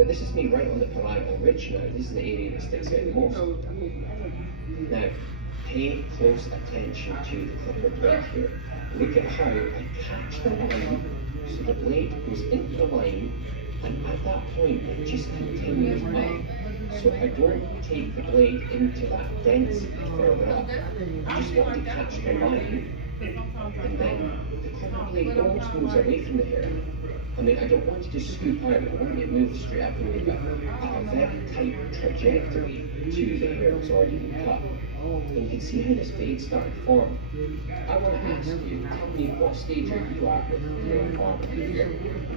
But this is me right on the parietal ridge now. This is the area that sticks out the most. Now, pay close attention to the clipper blade here. Look at how I catch the line, so the blade goes into the line, and at that point it just continues up. So I don't take the blade into that density further up. I just want to catch the line, and then the clipper blade almost moves away from the hair. I mean, I don't want to just scoop out, I want it to move straight up and move up at a very tight trajectory to the hair that's already been cut. And you can see how this fade started to form. I want to ask you, tell me what stage are you at with your barber here?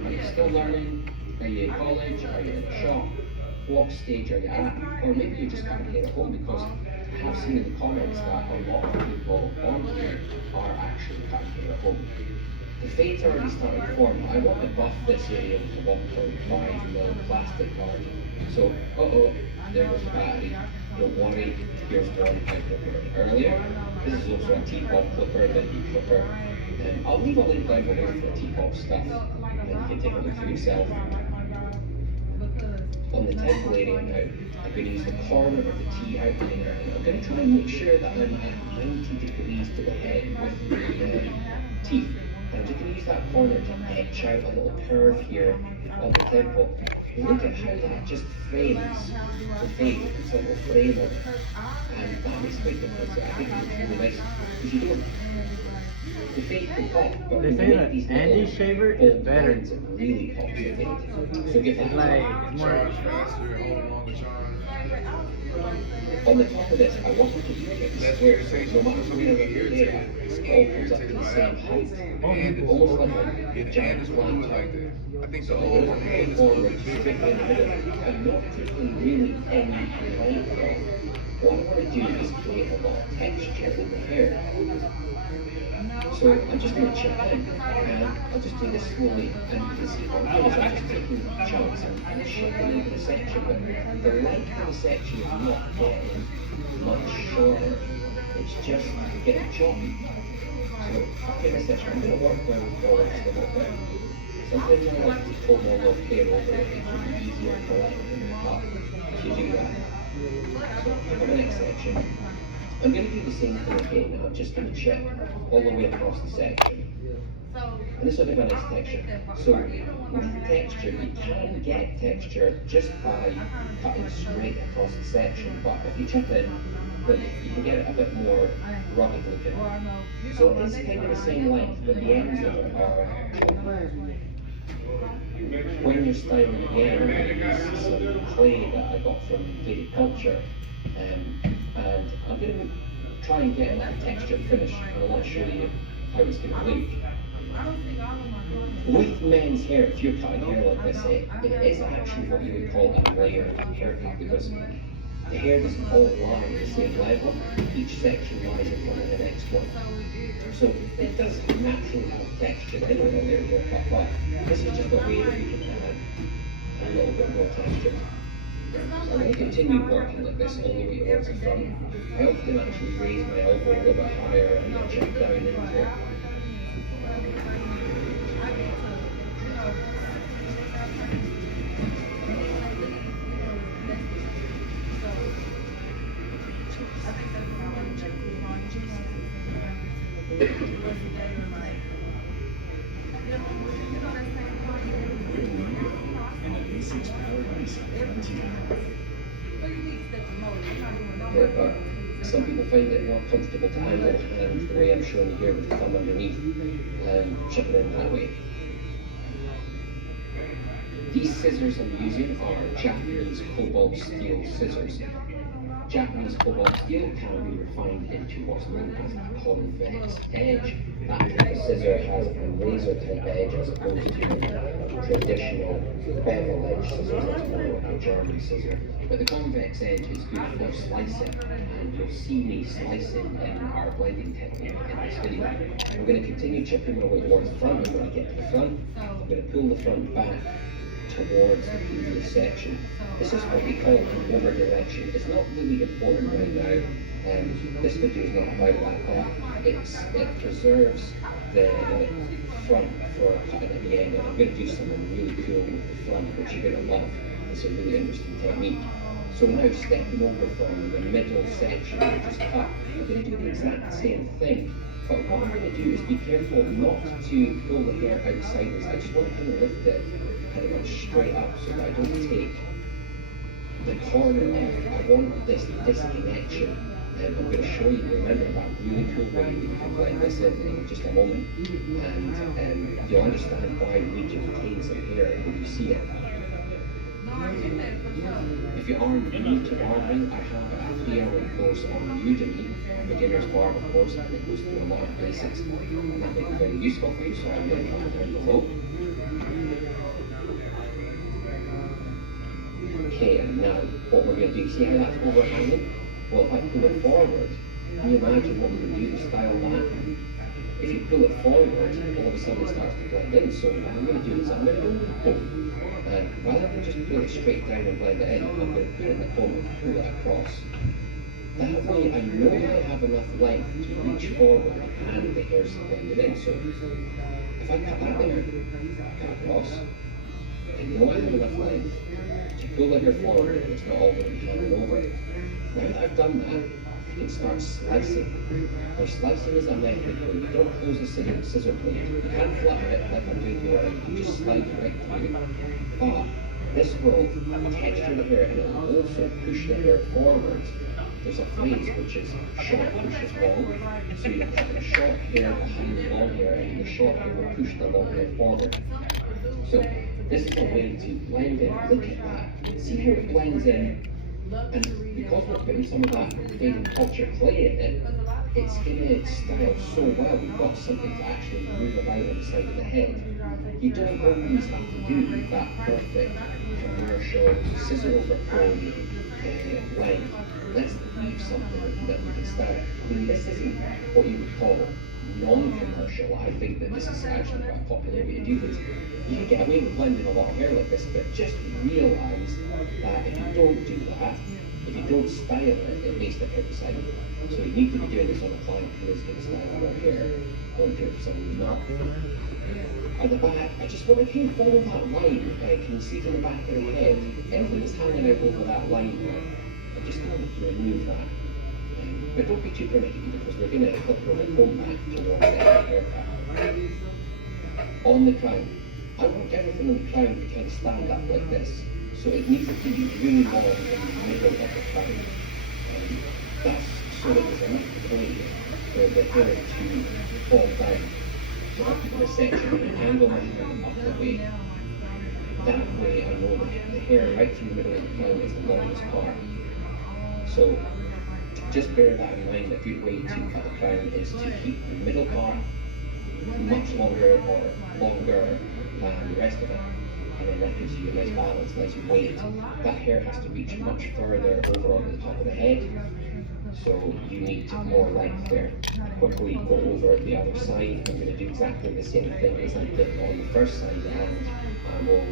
Are you still learning? Are you in college? Are you in a shop? What stage are you at? Or maybe you're just cutting hair at home, because I have seen in the comments that a lot of people on here are actually cutting hair at home. The fade's already started to form. I want to buff this area with a 1.5 mil plastic guard. So, there goes the battery. Don't worry, here's one I prepared earlier. This is also a teapot clipper, a vintage clipper. I'll leave a link down below for the teapot stuff, and you can take a look for yourself. On the temple area now, I'm going to use the corner of the T outliner, and I'm going to try and make sure that I'm at 90 degrees to the head with the teeth. I'm just going to use that corner to etch out a little curve here on the temple. Look at how that just frames the fade. It's a little frame of it. And that makes quite a difference. I think it looks really nice. Because you don't, the fade can pop, but they say that Andy shaver is better. It really pops the fade. So give that it's more charge faster, hold longer charge. On the top of this, I want you to keep it square, so no matter where you're there, it all comes up to the same height. Almost like a giant flat top. I think So the I'm whole going to head pull is forward, straight in the middle. I'm not taking really any line off. What I want to do is create a lot of texture in the hair. So I'm just going to chip in, and I'll just do this slowly, and you can see what I'm doing is I'm just taking chunks and chipping into the section, but the length of the section is not getting much shorter, it's just getting choppy. So in this section, I'm going to work down forward just a little bit. Sometimes I like to pull more little hair over it, it can be easier to collect in the top if you do that. So for the next section, I'm going to do the same thing again, and I'm just going to chip all the way across the section. And this will give a nice texture. So with texture, you can get texture just by cutting straight across the section, but if you chip in, then you can get it a bit more rugged looking. So it's kind of the same length, but the ends of it are when you're styling again, I'm going to use some clay that I got from Daily Culture, and I'm going to try and get like a textured finish, and I want to show you how it's going to look. With men's hair, if you're cutting hair like this, it is actually what you would call a layered haircut, because the hair doesn't all lie at the same level. Each section lies in front of the next one. So it does naturally have texture in a layered haircut, but this is just a way that you can add a little bit more texture. So I'm going to continue working like this all the way towards the front. I often actually raise my elbow a little bit higher and then check down into it. Some people find it more comfortable to handle hands the way I'm showing you here with the thumb underneath and chipping in that way. These scissors I'm using are Japanese cobalt steel scissors. Japanese cobalt steel can be refined into what's known as a convex edge. That type of scissor has a razor type edge as opposed to traditional bevel edge scissors that's more like a German scissor. But the convex edge is good for slicing, and you'll see me slicing in our blending technique in this video. I'm going to continue chipping my way towards the front, and when I get to the front, I'm going to pull the front back towards the previous section. This is what we call an over direction. It's not really important right now, and this video is not about that, but it preserves the front for cutting at the end, and I'm going to do something really cool with the front which you're going to love. It's a really interesting technique. So now stepping over from the middle section, which is cut, I'm going to do the exact same thing. But what I'm going to do is be careful not to pull the hair out sideways. I just want to kind of lift it kind of straight up so that I don't take the corner off. I want this disconnection. I'm going to show you, remember, that really cool way that you can blend this in just a moment. And you'll understand why we can retain some hair when you see it. If you are new to barbering, I have a 3-hour course on Udemy, a beginner's barber course, and it goes through a lot of basics, and that may be very useful for you, so I'll link that down below. Okay, and now what we're going to do, see how that's overhanging? Well, if I pull it forward, can you imagine what we would do to style that? If you pull it forward, all of a sudden it starts to blend in, so what I'm going to do is I'm going to go with the comb. And rather than just pull it straight down and blend it in, I'm going to put it in the comb and pull it across. That way I know I have enough length to reach forward and the hair's blended in. So if I cut that there, cut across, I know I have enough length to pull the hair forward and it's not all going to be hanging over. Now that I've done that, I can start slicing. Now slicing is a method where you don't close the scissor blade. You can't flap it like I'm doing here, you just slide it right through. But this will texture the hair and it will also push the hair forward. There's a phrase which is short pushes long. So you have a short hair behind the long hair and the short hair will push the long hair forward. So this is a way to blend in. Look at that. See how it blends in? And because we're putting some of that fading culture clay in it, it's giving it style so well. We've got something to actually move about on the side of the head. You don't always have to do that perfect commercial scissor over comb length. Let's leave something that we can style. I mean, this isn't what you would call non-commercial. I think that this is actually quite a popular way to do things. You can get away with blending a lot of hair like this, but just realize that if you don't do that, if you don't style it, it makes the hair decide. So you need to be doing this on a client who is going to style their hair. Don't do it for someone who's not. At the back, I just want to kind of follow that line. Can you see from the back of the head? Anything that's hanging out over that line there, I just want to remove that. But don't be too pernickety because we're going to flip over the comb back towards the haircut. On the crown, I want everything on the crown to kind of stand up like this. So it needs to be really long in the middle of the crown. That's so that there's enough play for the hair to fall down. So I put the section and angle my hair up the way. That way I know that the hair right through the middle of the crown is the longest part. So just bear that in mind. A good way to cut the crown is to keep the middle part much longer or longer than the rest of it. And then that gives you a nice balance, nice weight. That hair has to reach much further over on the top of the head. So you need more length there. Quickly go over the other side. I'm going to do exactly the same thing as I did on the first side, and I will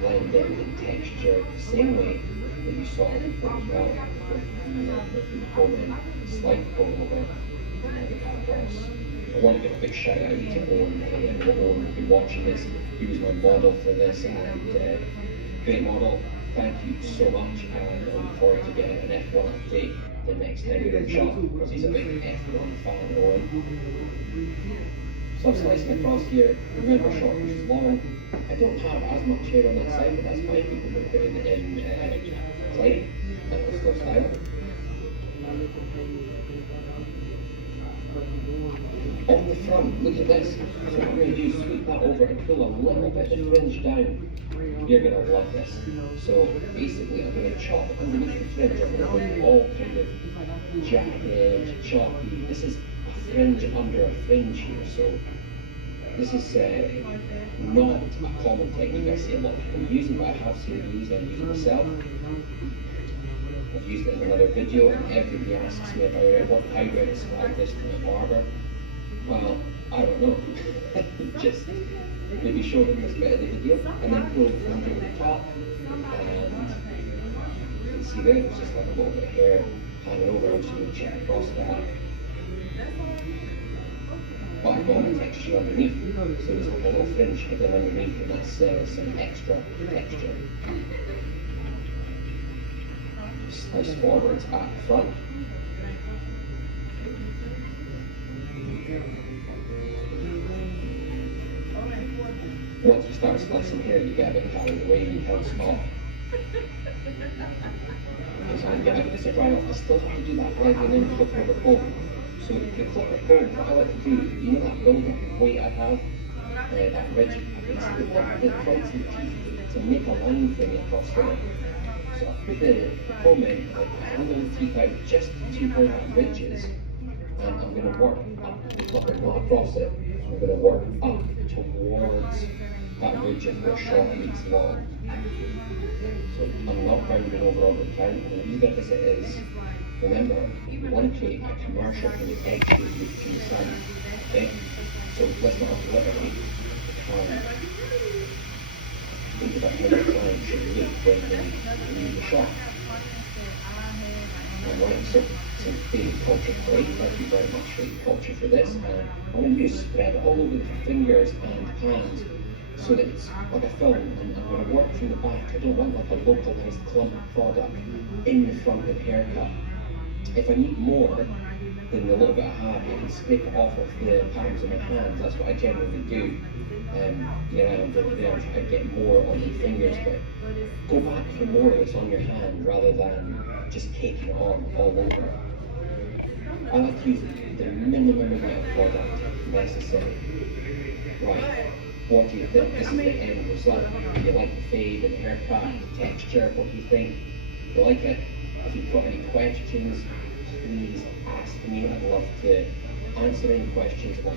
blend in the texture the same way that you saw before as well. With the comb in, slight comb over, and the cut across. I want to give a big shout out to Owen. Owen will be watching this. He was my model for this, and great model. Thank you so much, and I look forward to getting an F1 update the next time we're in shop, because he's a big F1 fan, Owen. So I'm slicing across here. Remember, short push is long. I don't have as much hair on that side, but that's fine. People will put in clay, and it'll still style. On the front, look at this. So what I'm going to do is sweep that over and pull a little bit of fringe down. You're going to love this. So basically I'm going to chop underneath the fringe. I'm going to go all kind of jagged, choppy. This is a fringe under a fringe here. So this is not a common technique I see a lot of people using, but I have seen it used and used it myself. I've used it in another video, and everybody asks me about it. How do I describe this to a barber? Well, I don't know. Just maybe show them this bit of the video, and then pull it from the top, and you can see there, there's just like a little bit of hair hanging over. I'm just going to check across that. But I've got a texture underneath, so there's like a little fringe hidden underneath, and that's some extra texture. slice forwards at the front. Once you start slicing here, you get a bit carried away, you can't stop. Because I'm getting this right off. I still have to do that blending in clipper of the comb. So the clipper comb, what I like to do, you know that build up of weight I have, that ridge, it's the points and teeth to make a line thing across there. So I put the comb in, I handle the teeth out just to where that ridge is, and I'm going to work up the clipper, not across it. I'm going to work up towards that ridge of where short meets long. So I'm not rounding over all the time. I'm going to leave it as it is. Remember, you want to create a commercial for the extra root to the side. Okay? So let's not deliberately think about how the client should look when they leave the shop. I want some fake culture plate. Thank you very much for the culture for this. And I'm going to spread it all over the fingers and hands so that it's like a film. And I'm going to work from the back. I don't want like a localized clump product in the front of the haircut. If I need more than the little bit I have, I can scrape it off of the palms of my hands. That's what I generally do. And over there, try to get more on the fingers, but go back for more that's on your hand rather than just taking it on all over. I like to use the minimum amount of product necessary. Right, what do you think? This is the end result. Do you like the fade and the haircut, the texture? What do you think? Do you like it? If you've got any questions, please ask me. I'd love to answer any questions about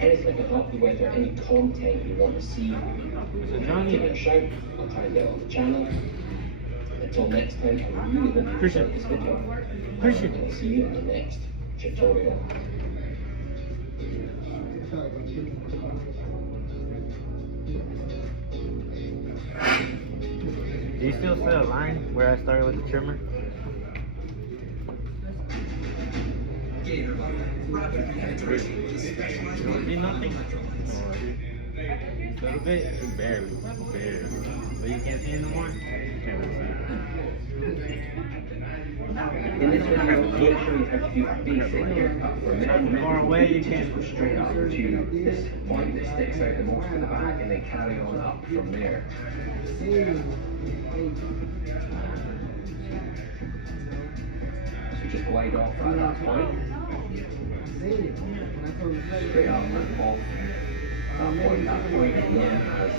anything I can help you with or any content you want to see. Give me a shout. I'll try and get it on the channel. Until next time, I really hope you enjoyed this video. And I'll see you in the next tutorial. Do you still see a line where I started with the trimmer? You don't see nothing? A little bit? Barely. But you can't see it no more? Can't really see it. In this video, I'm going to show you how to do a basic haircut for men. Far away, you Just can't. go straight up to this point that sticks out the most in the back and then carry on up from there. So just glide off at that point. Straight up and off that point again has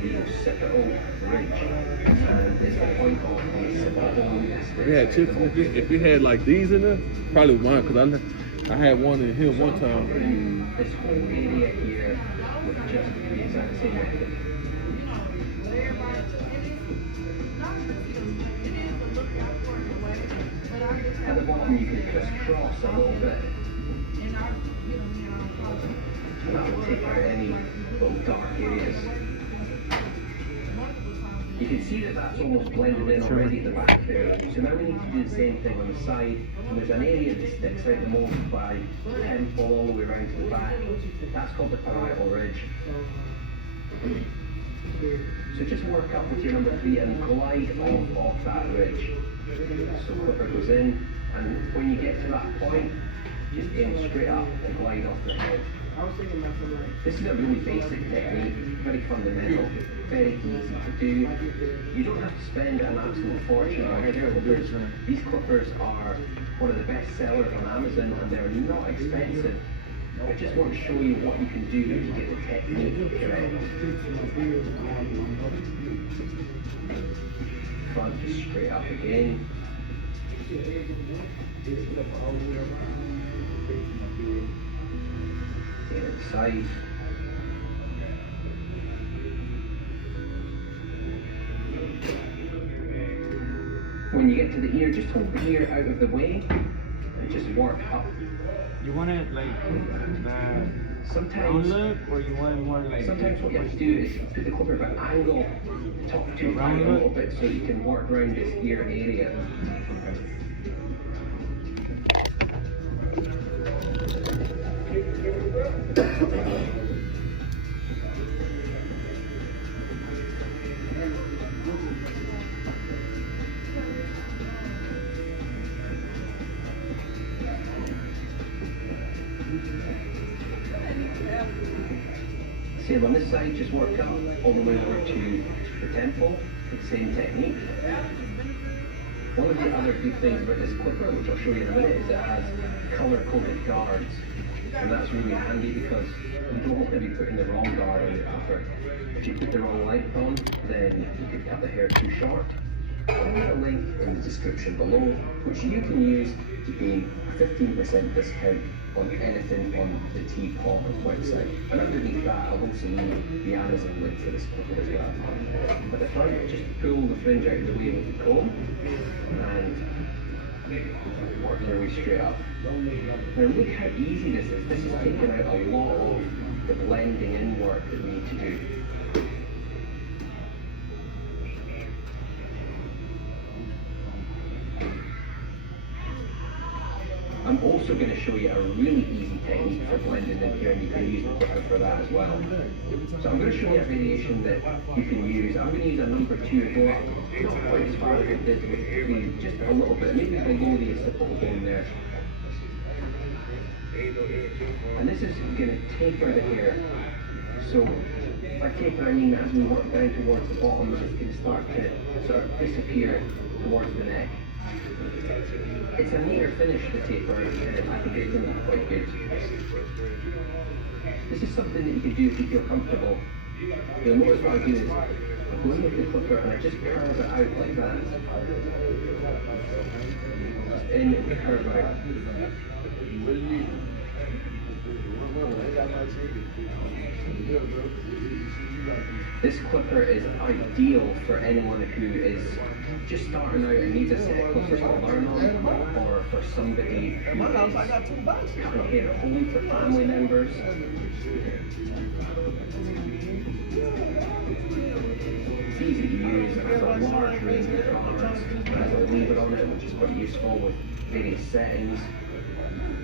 the occipital ridge. And it's the point of the occipital. If you had chips, if you had like these in there, probably mine, because I had one in here one time. This whole area here with just the exact same method. At the bottom you can crisscross a little bit. And that will take out any little dark areas. You can see that that's almost blended in already at the back there. So now we need to do the same thing on the side. And there's an area that sticks out the most by pinfall all the way around to the back. That's called the parietal ridge. So just work up with your number 3 and glide off that ridge. So clipper goes in, and when you get to that point, just aim straight up and glide off the head. This is a really basic technique, very fundamental, very easy to do. You don't have to spend an absolute fortune on hair clippers. These clippers are one of the best sellers on Amazon and they're not expensive. I just want to show you what you can do to get the technique correct. Front just straight up again. Inside. When you get to the ear, just hold the ear out of the way and just work up. You want it like round Sometimes, look, or you want it more like? sometimes what you have to do is put the clipper but angle top to right a little bit so you can work around this ear area. Same on this side, just work up all the way over to the temple, the same technique. One of the other good things about this clipper, which I'll show you in a minute, is it has color-coded guards. And that's really handy because you don't want to be putting the wrong guard on your clipper. If you put the wrong length on, then you could cut the hair too short. I'll leave a link in the description below, which you can use to gain a 15% discount on anything on the T-Pod website. And underneath that, I'll also leave the Amazon link for this clipper as well. At the front, just pull the fringe out of the way with the comb and work your way straight up. Now look how easy this is. This is taking out a lot of the blending in work that we need to do. I'm also going to show you a really easy technique for blending in here, and you can use the clipper for that as well. So I'm going to show you a variation that you can use. I'm going to use a number 2 go up, not quite as far as I did with 3, just a little bit, maybe below the occipital bone there. And this is going to taper the hair. So by taper I mean as we work down towards the bottom, it's going to start to sort of disappear towards the neck. It's a neater finish, the taper, and I think it's going to be quite good. This is something that you can do if you feel comfortable. You'll notice what I do is I go in with the clipper and I just curve it out like that. Just in and curve out. This clipper is ideal for anyone who is just starting out and needs a set of clippers to learn on, or for somebody who is cutting hair at home for family members. It's easy to use, it has a large range of colors, it has a lever on it which is quite useful with various settings.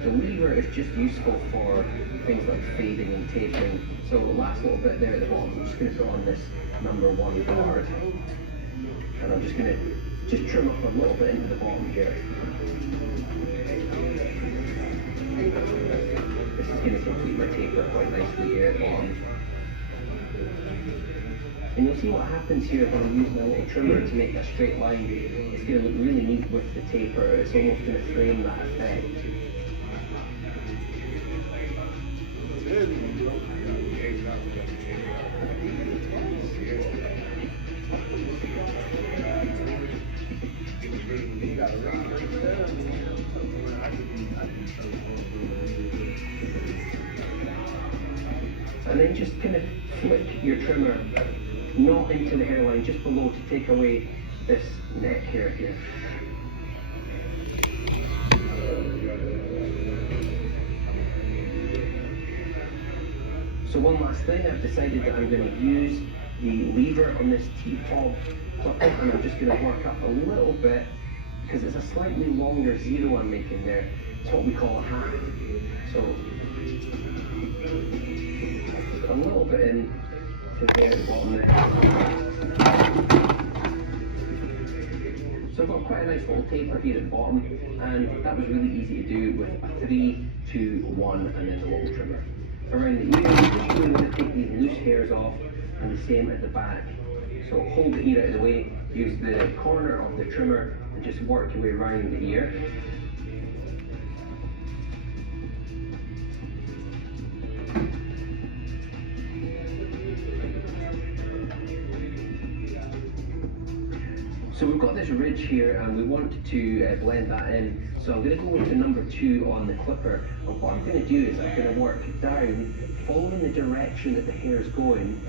The lever is just useful for things like fading and tapering. So the last little bit there at the bottom, I'm just going to put on this number 1 guard. And I'm just going to trim up a little bit into the bottom here. This is going to complete my taper quite nicely here at the bottom. And you'll see what happens here when I'm using a little trimmer to make a straight line. It's going to look really neat with the taper. It's almost going to frame that effect. And then just kind of flip your trimmer not into the hairline, just below, to take away this neck hair here. So one last thing, I've decided that I'm going to use the lever on this T-Pod clipper, and I'm just going to work up a little bit because it's a slightly longer zero I'm making there. It's what we call a half. So a little bit in to there at the bottom there. So I've got quite a nice little taper here at the bottom, and that was really easy to do with a 3, 2, 1 and then the little trimmer. Around the ear, you just really want to take these loose hairs off, and the same at the back. So hold the ear out of the way, use the corner of the trimmer and just work your way around the ear. So we've got this ridge here and we want to blend that in. So I'm going to go with the number 2 on the clipper. And what I'm going to do is I'm going to work down, following the direction that the hair is going,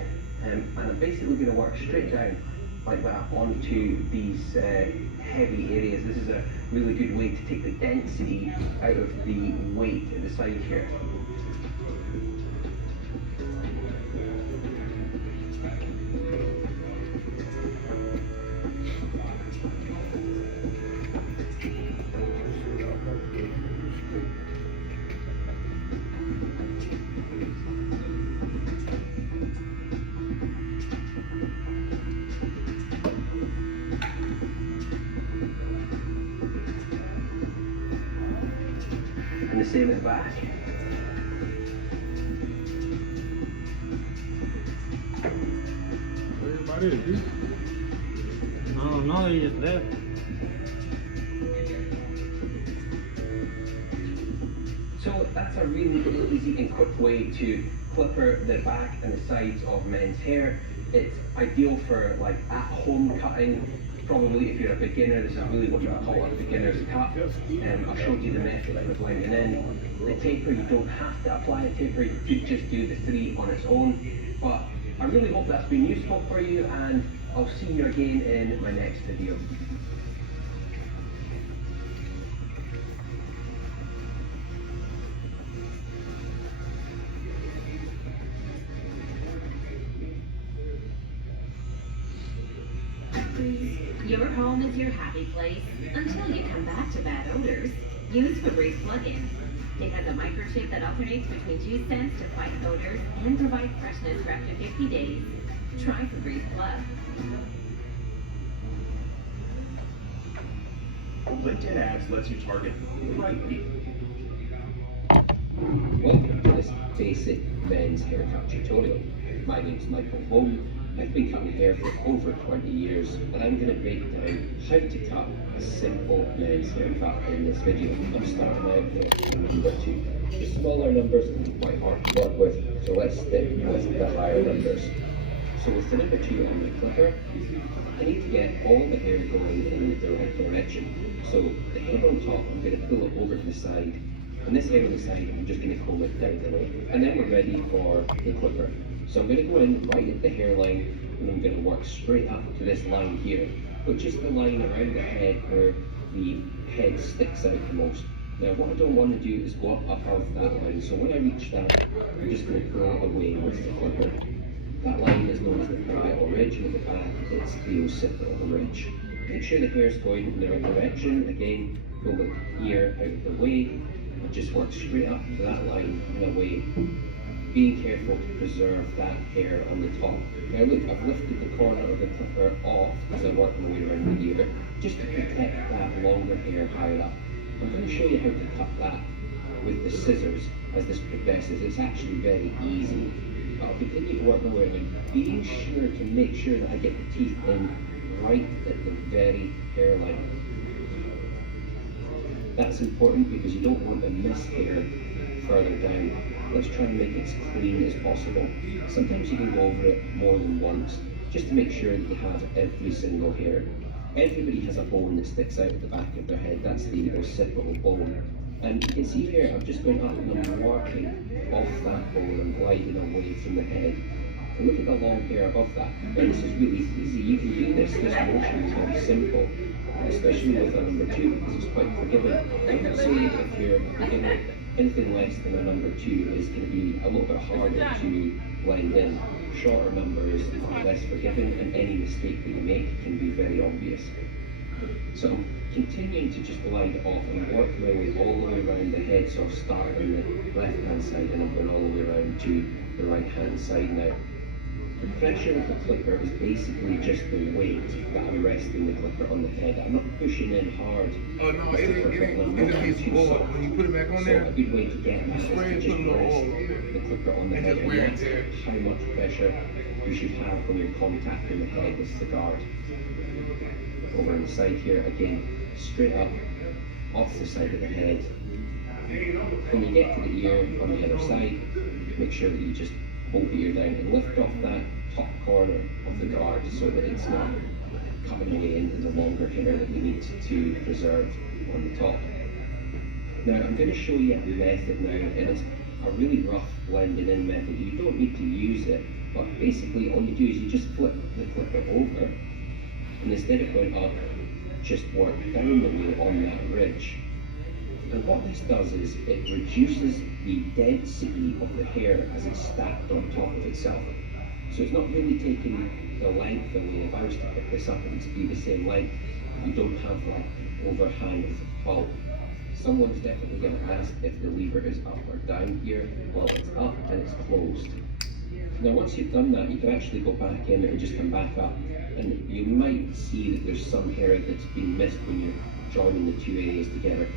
and I'm basically going to work straight down like that onto these heavy areas. This is a really good way to take the density out of the weight at the side here. And the same at the back. What is this? I don't know, they just left. So that's a really easy and quick way to clipper the back and the sides of men's hair. It's ideal for like at-home cutting. Probably if you're a beginner, this is really what you would call a beginner's cut. I've showed you the method of blending in. The taper, you don't have to apply a taper, you could just do the 3 on its own. But I really hope that's been useful for you, and I'll see you again in my next video. Your home is your happy place until you come back to bad odors. Use Febreze plug-in. It has a microchip that alternates between 2 scents to fight odors and provide freshness for up to 50 days. Try Febreze Plug. LinkedIn ads lets you target the right people. Welcome to this basic men's haircut tutorial. My name is Michael Holm. I've been cutting hair for over 20 years, and I'm going to break down how to cut a simple men's haircut in this video. I'm starting out with number 2. The smaller numbers can be quite hard to work with, so let's stick with the higher numbers. So with the number 2 on my clipper, I need to get all the hair going in the right direction. So the hair on top, I'm going to pull it over to the side, and this hair on the side, I'm just going to comb it down the way. And then we're ready for the clipper. So I'm going to go in right at the hairline, and I'm going to work straight up to this line here, which is the line around the head where the head sticks out the most. Now what I don't want to do is go up above that line, so when I reach that, I'm just going to pull away with the clipper. That line is known as the parietal ridge, and at the back it's the occipital ridge. Make sure the hair is going in the right direction. Again, pull the ear out of the way, and just work straight up to that line and away. Being careful to preserve that hair on the top. Now look, I've lifted the corner of the clipper off as I work my way around the ear, just to protect that longer hair higher up. I'm going to show you how to cut that with the scissors as this progresses. It's actually very easy. I'll continue to work my way around, being sure to make sure that I get the teeth in right at the very hairline. That's important because you don't want to miss hair further down. Let's try and make it as clean as possible. Sometimes you can go over it more than once, just to make sure that you have every single hair. Everybody has a bone that sticks out at the back of their head. That's the occipital bone. And you can see here, I'm just going up and I'm working off that bone and gliding away from the head. And look at the long hair above that. Now this is really easy. You can do this. This motion is very simple, especially with a number 2 because it's quite forgiving. I would say if you're beginning, anything less than a number 2 is going to be a little bit harder to blend in. Shorter numbers are less forgiving, and any mistake that you make can be very obvious. So I'm continuing to just glide off and work my way all the way around the head. So I'll start on the left hand side and I'm going all the way around to the right hand side now. The pressure of the clipper is basically just the weight that I'm resting the clipper on the head. I'm not pushing in hard. Oh no, It's the perfect number, it not needs too oil. soft. When you put it back on So there, a good way to get that is spray to and just put a little rest oil on it. the clipper on the And head, just and wear it that's there. how much pressure you should have when you're contacting the head with the guard. Over on the side here, again, straight up, off the side of the head. When you get to the ear on the other side, make sure that you just hold the ear down and lift off that top corner of the guard so that it's not cutting away into the longer hair that you need to preserve on the top. Now I'm going to show you a method now, and it's a really rough blending in method. You don't need to use it, but basically all you do is you just flip the clipper over, and instead of going up, just work down the way on that ridge. And what this does is it reduces the density of the hair as it's stacked on top of itself. So it's not really taking the length away. If I was to pick this up, it would be the same length. You don't have that overhang of bulk. Someone's definitely going to ask if the lever is up or down here. Well, it's up and it's closed. Now once you've done that, you can actually go back in and just come back up. And you might see that there's some hair that's been missed when you're joining the two areas together.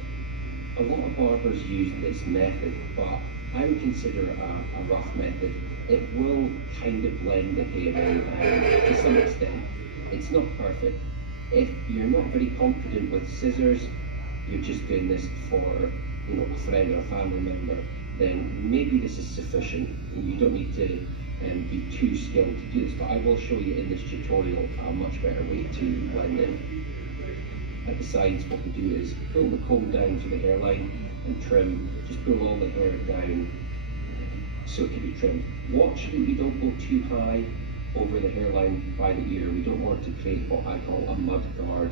A lot of barbers use this method, but I would consider it a rough method. it will kind of blend the hair in to some extent. It's not perfect. If you're not very confident with scissors, you're just doing this for a friend or a family member, then maybe this is sufficient. You don't need to be too skilled to do this, but I will show you in this tutorial a much better way to blend in. At the sides, what we do is pull the comb down to the hairline and trim. Just pull all the hair down so it can be trimmed. Watch that you don't go too high over the hairline by the ear. We don't want to create what I call a mud guard.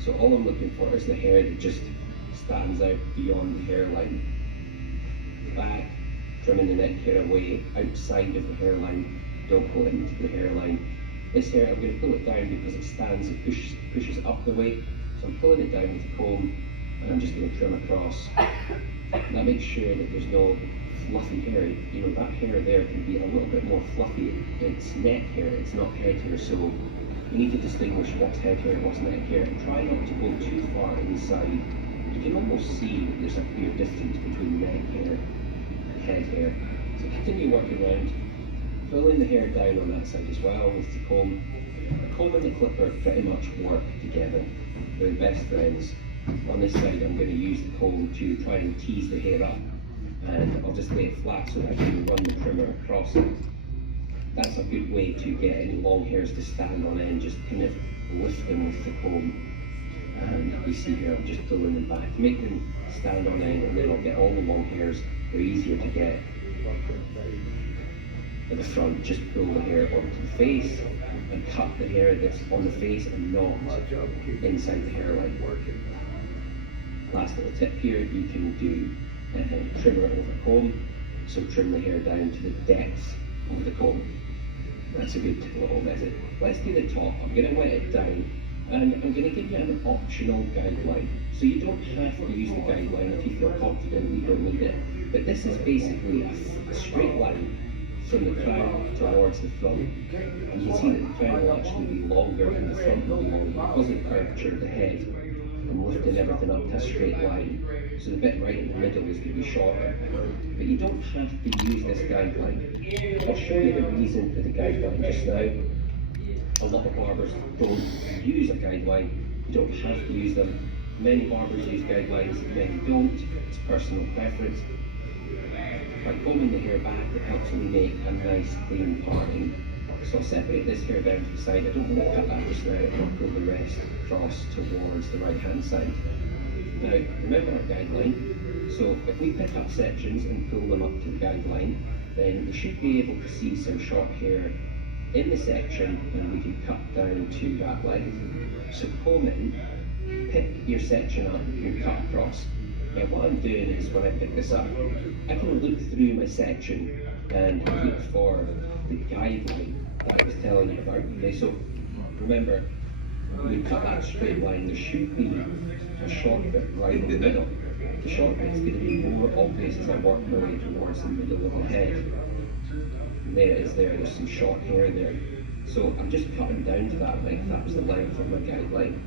So all I'm looking for is the hair that just stands out beyond the hairline. Back, trimming the neck hair away outside of the hairline. Don't pull it into the hairline. This hair, I'm going to pull it down because it stands and pushes up the way. So I'm pulling it down with the comb and I'm just going to trim across. That makes sure that there's no fluffy hair. That hair there can be a little bit more fluffy. It's neck hair, it's not head hair. So you need to distinguish what's head hair and what's neck hair. And try not to go too far inside. You can almost see that there's a clear difference between neck hair and head hair. So continue working around. Pulling the hair down on that side as well with the comb. The comb and the clipper pretty much work together. They're best friends. On this side I'm going to use the comb to try and tease the hair up, and I'll just lay it flat so that I can run the trimmer across it. That's a good way to get any long hairs to stand on end, just kind of lift them with the comb. And you see here I'm just pulling them back, make them stand on end, and then I'll get all the long hairs. They're easier to get. At the front, just pull the hair onto the face and cut the hair that's on the face and not inside the hairline. Last little tip here, you can do trimmer over comb, so trim the hair down to the depth of the comb. That's a good little method. Let's do the top. I'm going to wet it down and I'm going to give you an optional guideline. So you don't have to use the guideline if you feel confident you don't need it. But this is basically a straight line from the crown towards the front. And you can see that the crown will actually be longer and the front will be longer because of the curvature of the head. I'm lifting everything up to a straight line. So the bit right in the middle is going to be shorter. But you don't have to use this guideline. I'll show you the reason for the guideline just now. A lot of barbers don't use a guideline. You don't have to use them. Many barbers use guidelines, many don't. It's personal preference. By combing the hair back, it helps me make a nice clean parting. So I'll separate this hair down to the side. I don't want to cut that just now. I'll pull the rest across towards the right hand side. Now, remember our guideline. So if we pick up sections and pull them up to the guideline, then we should be able to see some short hair in the section and we can cut down to that length. So comb in, pick your section up and cut across. Now what I'm doing is when I pick this up, I can look through my section and look for the guideline that I was telling you about. Okay, so remember, when you cut that straight line, there should be a short bit right in the middle. The short bit is going to be more obvious as I work my way towards the middle of the head. There it is there, there's some short hair there. So I'm just cutting down to that length. That was the length of my guideline.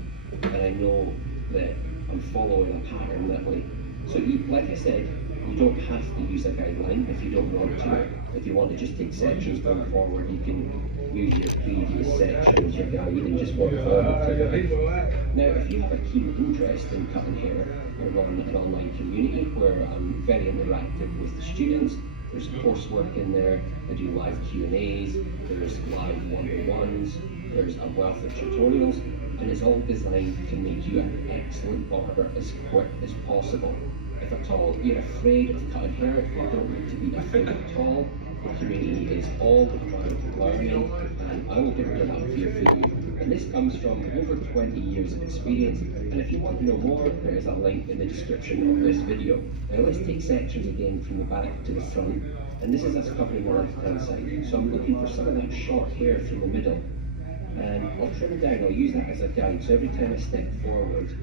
And I know that I'm following a pattern that way. So like I said, you don't have to use a guideline if you don't want to. If you want to just take sections going forward, you can use your previous section as your guide and just work forward to that. Now, if you have a keen interest in cutting hair, I run an online community where I'm very interactive with the students. There's coursework in there, I do live Q&As, there's live one-on-ones, there's a wealth of tutorials, and it's all designed to make you an excellent barber as quick as possible. If at all you're afraid of cutting hair, you don't need to be afraid at all. The community is all about learning, and I will get rid of that fear for you. And this comes from over 20 years of experience. And if you want to know more, there is a link in the description of this video. Now let's take sections again from the back to the front. And this is us covering the left hand side. So I'm looking for some of that short hair from the middle. And I'll trim it down, I'll use that as a guide. So every time I step forward,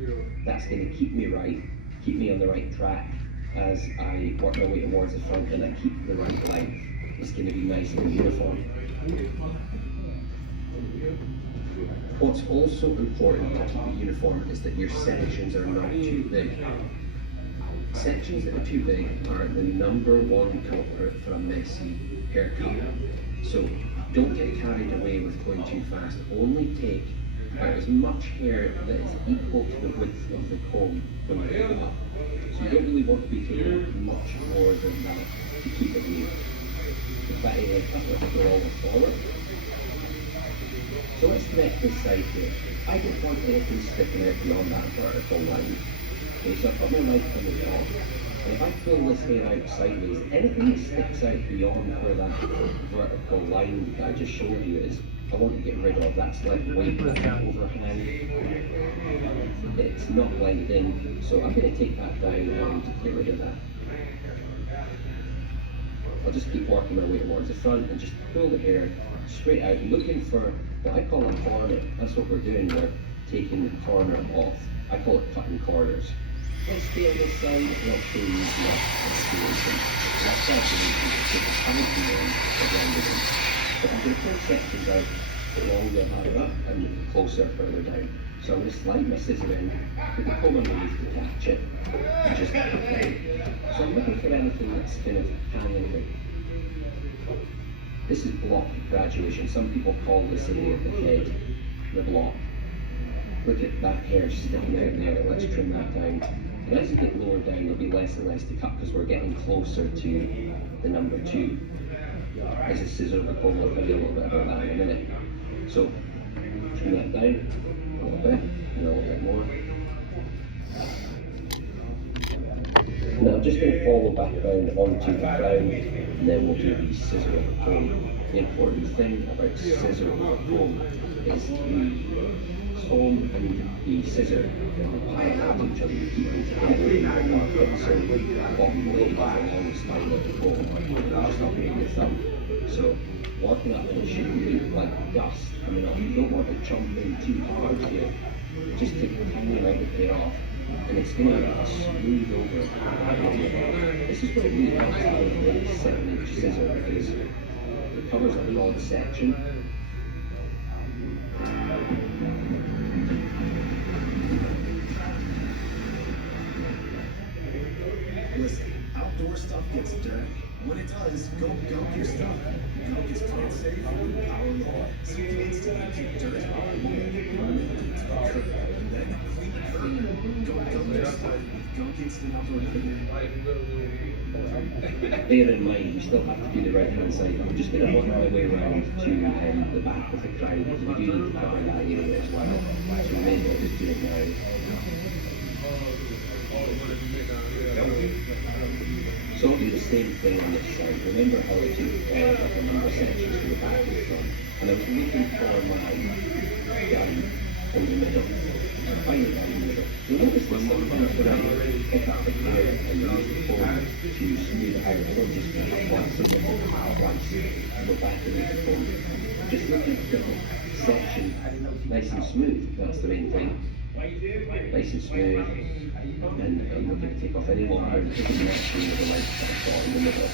that's going to keep me right, keep me on the right track as I work my way towards the front and I keep the right length. It's going to be nice and uniform. What's also important to keep it uniform is that your sections are not too big. Sections that are too big are the number one culprit for a messy haircut. So don't get carried away with going too fast. Only take out as much hair that is equal to the width of the comb when you pick it up. So you don't really want to be taking much more than that to keep it neat. The fatty haircut will go all forward. So let's connect this side here. I don't want anything sticking out beyond that vertical line. Okay, so I've got my knife on the top, and if I pull this hair out sideways, anything that sticks out beyond where that vertical line that I just showed you is, I want to get rid of. That's like weight overhang. It's not blended in, so I'm going to take that down and get rid of that. I'll just keep working my way towards the front and just pull the hair straight out, looking for what I call a corner. That's what we're doing, we're taking the corner off. I call it cutting corners. Let's stay on this side and I'll show you the excavation. That's excavation, it's a cavity around it. So I'm going to pull sections out longer higher up and closer further down. So I'm going to slide my scissor in with the comb underneath to catch it and just put it down. So I'm looking for anything that's kind of hanging out. This is block graduation. Some people call this area of the head the block. Look at that hair sticking out there. Let's trim that down. And as you get lower down, there'll be less and less to cut because we're getting closer to the number 2. As a scissor, we'll tell you a little bit about that in a minute. So, trim that down a little bit, and a little bit more. Now I'm just going to follow back around onto the ground, and then we'll do the scissor over comb. The important thing about scissor over comb is the comb and the scissor parallel to each other, you keep them together in your market. So the bottom blade is along the spine of the comb, just operating your thumb. So working up, and it shouldn't be like dust coming off. You don't want to jump in too hard here. Just take a tiny amount of hair off, and it's going to smooth over. This is what it really helps with a 7-inch scissor because it covers a broad section. Listen, outdoor stuff gets dirty. When it does, go gunk your stuff. Gunk is plant safe and power law, so you can instantly keep dirt, mold, and mildews from curb, and then clean the curb. Go gunk your stuff with Gunk Instant Outdoor Cleaner. Bear in mind, we still have to do the right hand side. I'm just going to work my way around to the back of the crown because we do need to cover that area as well. So we may as well just do it now. So I'll do the same thing on this side. Remember how I took the number sections to the back of the front, and I was looking for my gun in the middle. To find the gun in the middle. You'll notice that sometimes when I pick up the hair and use the comb to smooth it out, I don't just go once and then once and go back and make the comb. Just looking at the section nice and smooth. That's the main thing. Nice and smooth. And I'm not going to take off any longer and take it naturally with a nice kind of thought in the middle.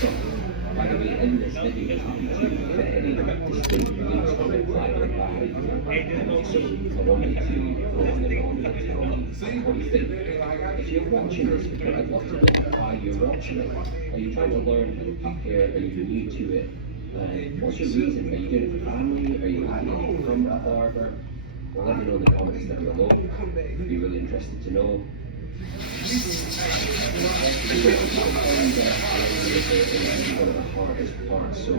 So, by the way, in this video, you can get any distinct views from the flag and back. So, I want you to go on and on and tell me what you think. If you're watching this video, I'd love to know why you're watching it. Are you trying to learn how to cut hair? Are you new to it? What's your reason? Are you doing it for family? Are you looking at it from a barber? Well, let me know in the comments down below. I'd be really interested to know. One of the hardest parts. So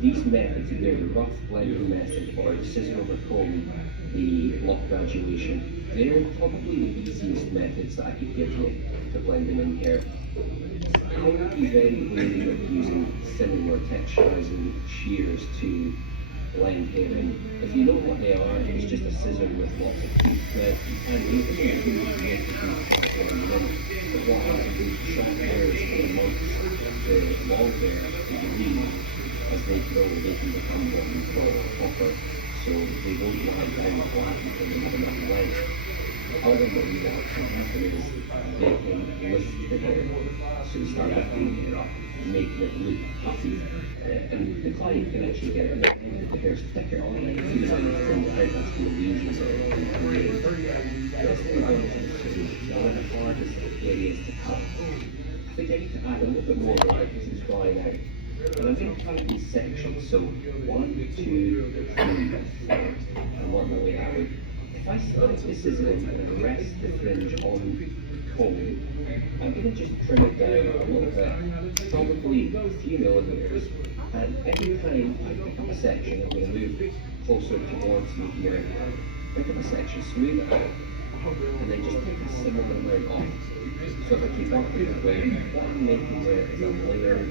these methods, either the rough blending method or the scissor over comb, the block graduation, they're probably the easiest methods that I could give you for blending in hair. I would be very wary of using thinning or texturizing shears to blend hair in. If you know what they are, it's just a scissor with lots of teeth. Now, you can use them if you want to do blending in, but what happens is short hairs in amongst the long hair that you leave, as they grow, they can become what we call copper, so they won't lie down flat until they have enough length. However, what we want to happen is they can lift the hair, so you start lifting the hair up, making it look puffy, and the client can actually get it if the hair's thicker. If you design it from the out, that's the illusion of it. hardest areas to cut. I think I need to add a little bit more right because it's drying out. And I'm going to cut it in sections, so 1, 2, 3, 4, and work my way that way. If I slide the scissors and rest the fringe on the comb, I'm going to just trim it down a little bit, probably a few millimeters, and every time I pick up a section, I'm going to move closer towards me here, pick up a section, smooth it out, and then just take a similar amount off. So if I keep working this way, what I'm making there is a layered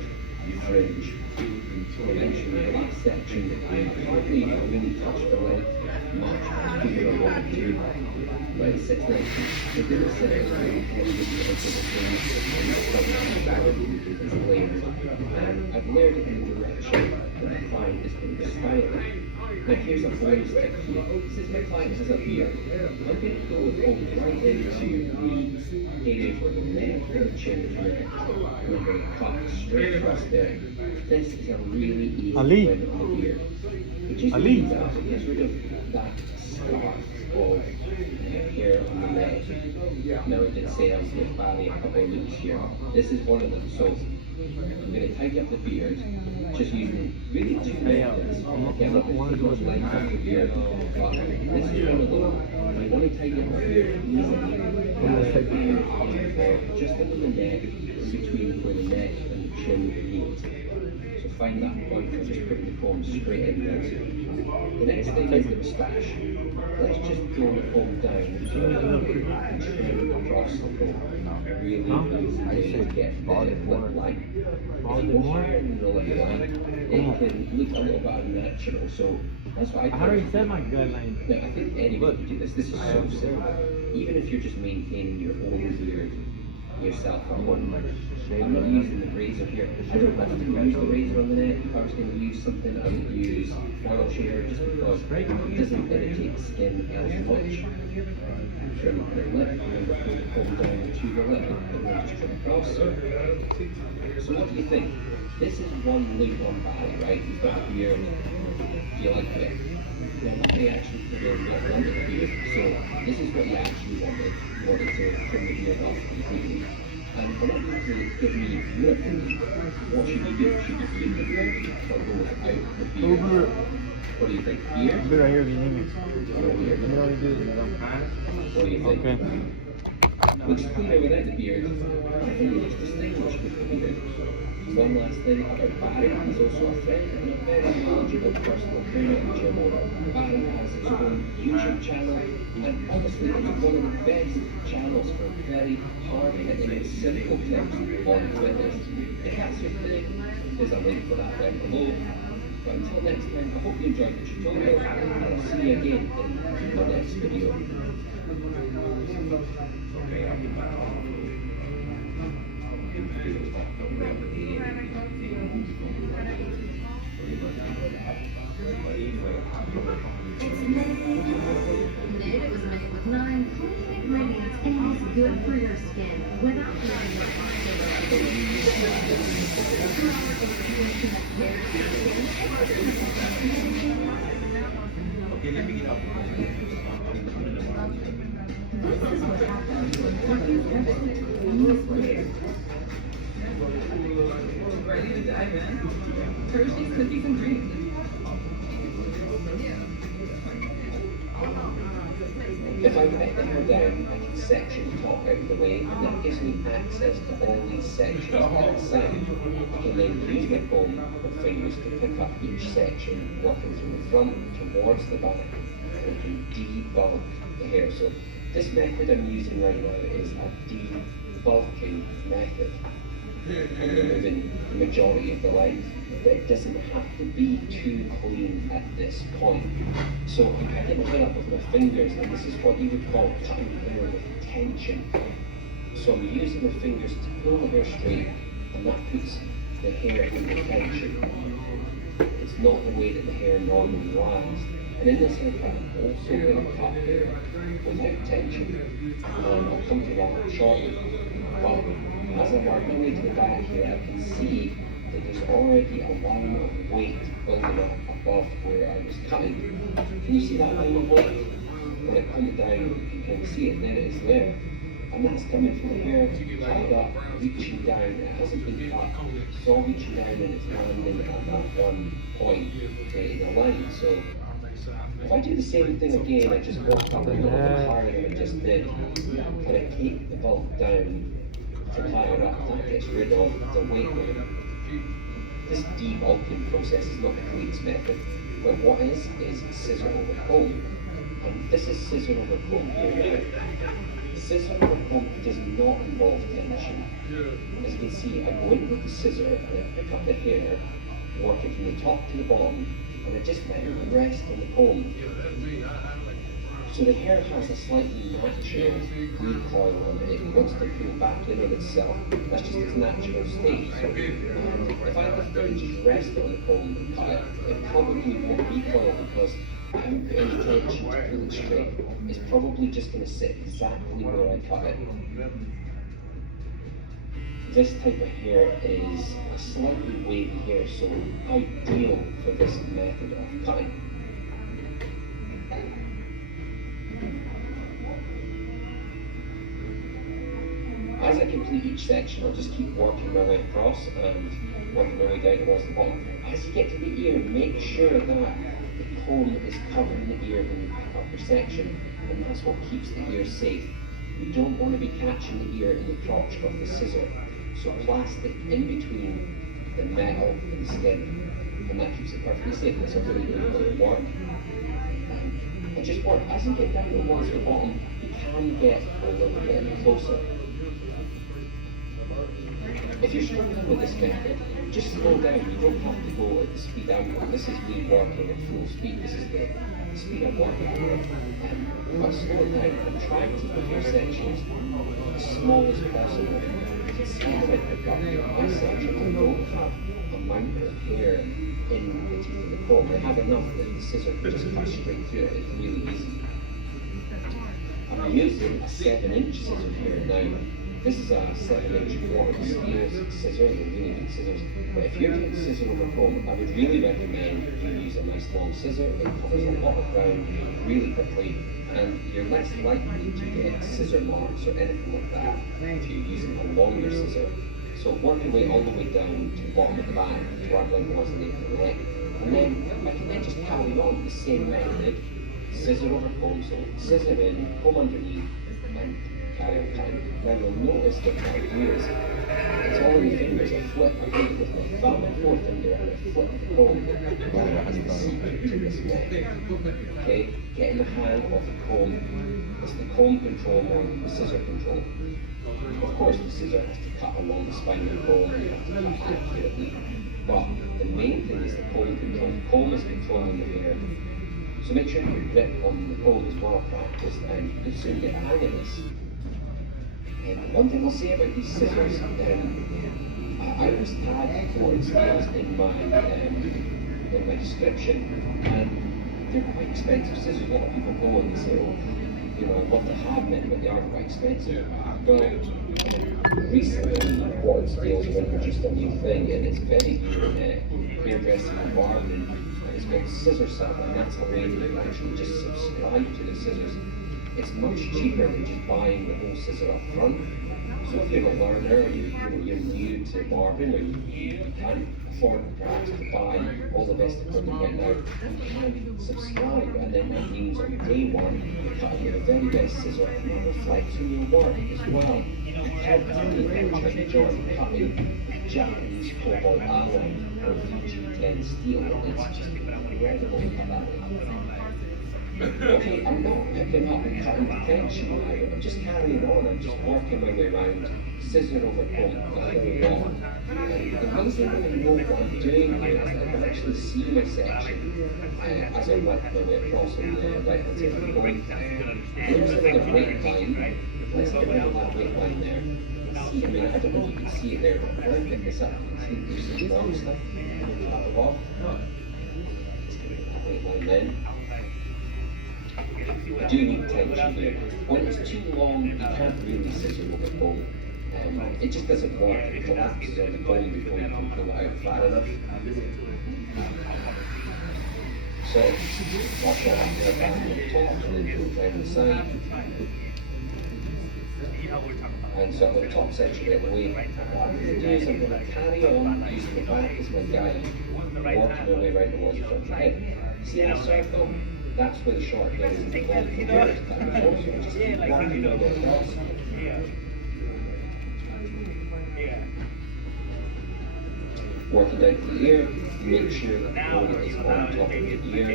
fringe. Eventually, the last section, hardly really touch the length much, because I want it to. But it sits nicely. Within the center, I'm going to give you a bit of a fringe, it's layered. And I've layered it in the direction that my client is going to style it. Now here's a bonus tip for you. Since my client has a beard, I'm going to go right into the area where the neck and the chin is here. We're going to cut straight across there. This is a really easy win on the beard. It just means that it gets rid of that scarf of hair on the neck. Now it did say I was going to vary a couple of loops here. This is one of them. So I'm going to tidy up the beard, just using really two methods. Again, look, it's too much length of the beard, but this is one of them. I want to tidy up the beard easily, just under the neck, in between where the neck and the chin meet. So find that point and just put the comb straight in there. The next thing is the moustache. Let's just pull the comb down and trim across the comb. Really easy to get the lip line. If you go higher than the lip line, it can look a little bit unnatural. So that's what I already said my gut line. Now, I think anyone can do this. This is so simple. Even if you're just maintaining your own beard yourself, I'm not using the razor here. I don't have to use the razor on the neck. If I was going to use something, I would use oil shear just because it doesn't irritate the skin as much. Trim the lip, remember pull the comb down to the lip, and then just trim across. So what do you think? This is one loop on Barry, right? You've got a beard. Do you like it? Now what they actually put in what wanted the beard. So this is what you actually wanted. You wanted to trim the beard off completely. And for that to give me your opinion, what should you do? Should you keep the beard or go without the beard? What do you think? Beard? Beard right here if you need me. Or beard? What do you think? Okay. Looks cleaner without the beard. I think it looks distinguished with the beard. One last thing about Barry, he's also a friend and a very knowledgeable personal trainer and gym owner. Barry has his own YouTube channel, and honestly, it's one of the best channels for very hard-hitting and simple tips on fitness. If that's your thing, there's a link for that down below. But until next time, I hope you enjoyed the tutorial, and I'll see you again in the next video. It's made was made with 9 clean ingredients and is good for your skin without letting your This is what happens when Ready to dive in? Hershey's Cookies and Cream. If I cut the hair down, I can section the top out of the way, and that gives me access to all these sections at the side. I can then use my comb or fingers to pick up each section, working from the front towards the back, and can debulk the hair. So this method I'm using right now is a debulking method. I'm removing the majority of the length, but it doesn't have to be too clean at this point. So I'm picking the hair up with my fingers, and this is what you would call cutting hair with tension. So I'm using the fingers to pull the hair straight, and that puts the hair in the tension. It's not the way that the hair normally lies. And in this haircut, I'm also going to cut hair without tension. And I'll come to that shortly. But as I work my way to the back here, I can see that there's already a line of weight building up above where I was cutting. Can you see that line of weight? When I come down, you can see it, there it is there. And that's coming from the hair tied up, reaching down. It hasn't been cut. It's all reaching down and it's landing at that one point, creating a line. So if I do the same thing again, I just walk up a little bit higher than I just did, and I take the bulk down to higher up, that gets rid of the weight there. This debulking process is not the cleanest method, but what is scissor over comb. And this is scissor over comb here now. Scissor over comb does not involve tension. As you can see, I go in with the scissor and I pick up the hair, working from the top to the bottom, and I just let it rest on the comb. So the hair has a slightly natural recoil on it. It wants to pull back in on itself. That's just its natural state. And if I lift it and just rest it on the comb and cut it, it probably won't recoil because I haven't put any tension to pull it straight. It's probably just going to sit exactly where I cut it. This type of hair is a slightly wavy hair, so ideal for this method of cutting. As I complete each section, I'll just keep working my way across and working my way down towards the bottom. As you get to the ear, make sure that the comb is covering the ear when you pick up your section, and that's what keeps the ear safe. You don't want to be catching the ear in the crotch of the scissor, so plastic in between the metal and the skin, and that keeps it perfectly safe. That's a really good work. And just work. As you get down towards the bottom, you can get a little bit closer. If you're struggling with this method, just slow down. You don't have to go at the speed I'm going. This is me working at full speed. This is the speed I'm working at. But slow down and try to keep your sections as small as possible. You can see that I pick up my section. I don't have a amount of hair in the teeth of the comb. I have enough that the scissor can just cut straight through it. It's really easy. I'm using a 7-inch scissor here now. This is a 7-inch quarter steel scissor, they're really good scissors. But if you're doing scissor over comb, I would really recommend you use a nice long scissor. It covers a lot of ground really quickly, and you're less likely to get scissor marks or anything like that if you're using a longer scissor. So work your way all the way down to the bottom of the back, traveling towards the nape of the neck. And then I can then just carry on the same method, scissor over comb, so scissor in, comb underneath, and carry on cutting. Now you'll notice that my ears, it's all in the fingers. I flip, I hit it with my thumb and forefinger, and I flip the comb. That is the secret to this method. Okay, getting the hang of the comb. It's the comb control more than the scissor control. Of course, the scissor has to cut along the spine of the comb, and you have to cut accurately. But the main thing is the comb control. The comb is controlling the hair. So make sure your grip on the comb is well practiced, and you can soon get a hang of this. One thing I'll say about these scissors, I always tag foreign scales in my description, and they're quite expensive scissors. A lot of people go and they say, oh, you know, I want to have them, but they are quite expensive. Well, recently, foreign scales have introduced a new thing, and it's very good at hairdressing and barbering, and it's called Scissor Sub, and that's a way to actually just subscribe to the scissors. It's much cheaper than just buying the whole scissor up front. So if you're a learner, you're new to barbering, or you can't afford perhaps to buy all the best equipment right now, you can subscribe, and then that means on day one, you're cutting your very best scissor, and it reflects in your work as well. You can't do anything like the job of cutting with Japanese cobalt alloy or VG10 steel. It's just incredible to cut that way. Okay, I'm not picking up and cutting the tension now. I'm just carrying on. I'm just working my way around, scissor over comb the whole lot. The reason that I know what I'm doing here is that I can actually see my section as I work my way across on the right hand side of the comb. There's another weight line. Let's get rid of that weight line there. See, I mean, I don't know if you can see it there, but when I pick this up, you can see there's some long stuff at the bottom. Let's get rid of that weight line then. I do need tension here. When it's too long, you can't really scissor over comb. It just doesn't work. It collapses on the comb before you can pull it out far enough. So, watch that hair back on the top and then pull it down the side. And so I'm going to top section it away. What I'm going to do is I'm going to carry on using the back as my guide, working my way around the walls of the head. See that circle? That's where the short hair is in the body from here to back and forth. So just keep working my way across. Working down to the ear, make sure that the body is on top of the ear.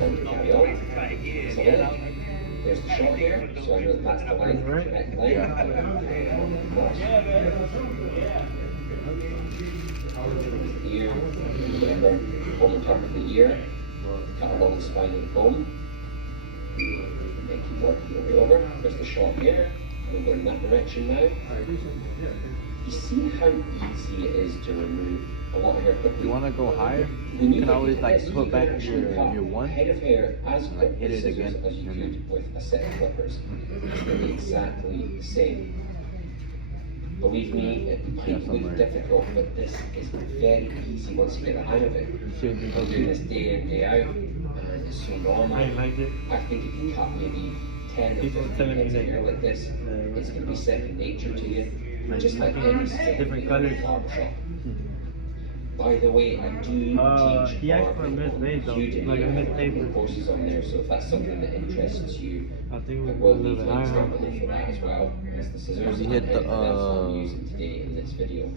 And carry on. So there's the short hair, so I know that that's the line, correct line. Ear, remember, comb on top of the ear, cut along the spine of the comb, and then keep working your way over. There's the short hair, we'll go in that direction now. You see how easy it is to remove a lot of hair quickly. You want to go higher? When You can always get like this, put you back can actually cut your one. a head of hair as and, quick like, hit with it scissors again, as you and could with a set of clippers. It's going to be exactly the same. Believe me, it might look difficult, but this is very easy once you get the hang of it. Shouldn't I'm doing this day in, day out, and it's so normal. I liked it. I think if you cut maybe 10 or People 15 telling me heads of that, hair like this, it's going to be second nature to you. Like Just like any different colors. barbershop. By the way, I do teach he asked for a barbering Miss Vase, though, on Udemy. like a I Miss have Paper. courses on there, so if that's something that interests you, I think I we will will leave live in links down Ireland. below for that as well. That's the scissors. Have you hit and the, everything else I'm using today in this video.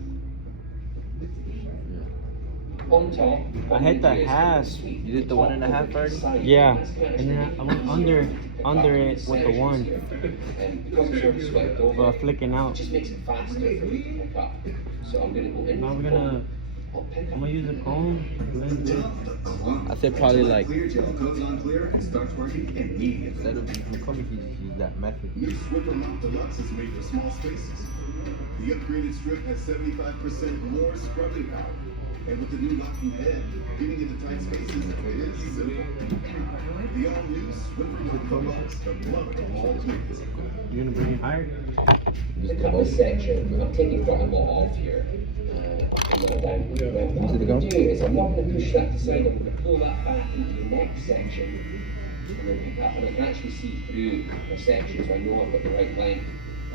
On top, I hit the half. You did the 1.5 already? Yeah, and then I went under it with the one, And because it's already swept over, but flicking it out. just makes it faster for me to pick up. So I'm going to go in. Now we're gonna, I'm gonna use a comb, blend it. I said probably like Clear gel goes on clear and starts working immediately. instead of McCormick, he's that method. New Swiffer Mount Deluxe is made for small spaces. The upgraded strip has 75% more scrubbing power. And with the new locking head, getting into tight spaces is simple. The all-new Swiffer Mount Deluxe, the blood of all tools. You gonna bring it higher? The cut this section, I'm taking quite a lot off here. I'm going down. What I'm going to do is I'm not going to push that to the side, I'm going to pull that back into the next section and then pick up, and I can actually see through the section, so I know I've got the right length.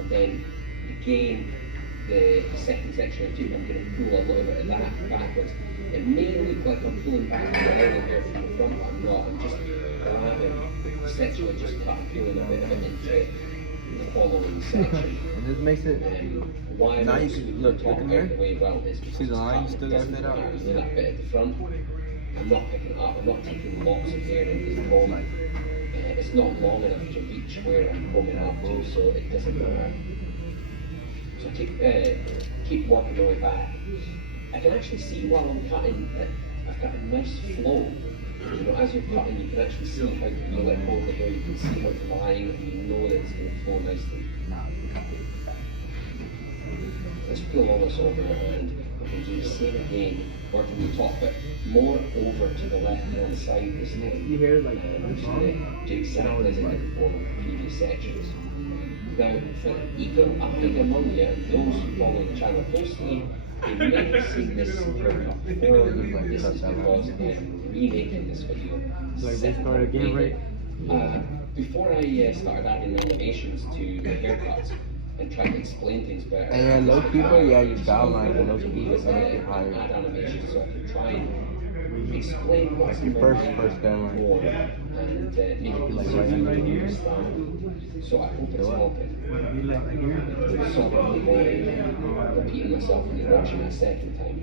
And then again, the second section I took, I'm going to pull a little bit of that backwards. It may look like I'm pulling back the line here from the front, but I'm not. I'm just grabbing the section I just cut and pulling a bit of it into the following section. And this makes it. Why Now I'm you also can- moving look, the top look in out there. of the way well is because See the it's line cut, you still it got doesn't fit out? matter, you know, that bit at the front. I'm not picking it up, I'm not taking lots of hair in this comb. It's not long enough to reach where I'm combing up to, so it doesn't matter. So keep working my way back. I can actually see while I'm cutting that I've got a nice flow. You know, as you're cutting, you can actually see how you let go of the hair, you can see how it's lying, and you know that it's going to flow nicely. Let's pull all this over and we can do the same again, working the top bit more over to the left hand side this time. You hear like I'm just going to do exactly as I did before with the previous sections. Now, for even I think among you, and those who follow the channel closely, they may have seen this haircut before. This is because I'm remaking this video. like they start again, right? Before I started adding animations to my haircuts and trying to explain things better. And low people, yeah, you guideline and low to people, is make it higher. add animations so I can try and explain what's in my First mind guideline. more and make it Like easier right for you under to here. understand. So I hope it's helping. You like here? So I'm repeating myself when you're watching it a second time.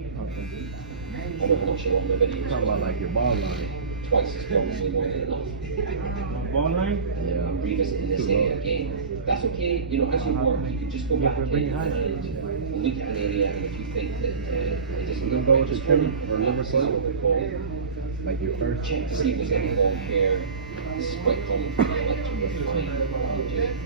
I know how much you want my videos. Talking about like your ball line. Twice is probably more than enough. Ball line? Yeah. I'm revisiting this area again. That's okay, you know, as you work, you can just go back in and look at an area, and if you think that it doesn't look go right, with the just trim or or liver this is plate? what we call Like your first. check to see if there's any long hair. This is quite common for me. I like to refine what I'm doing.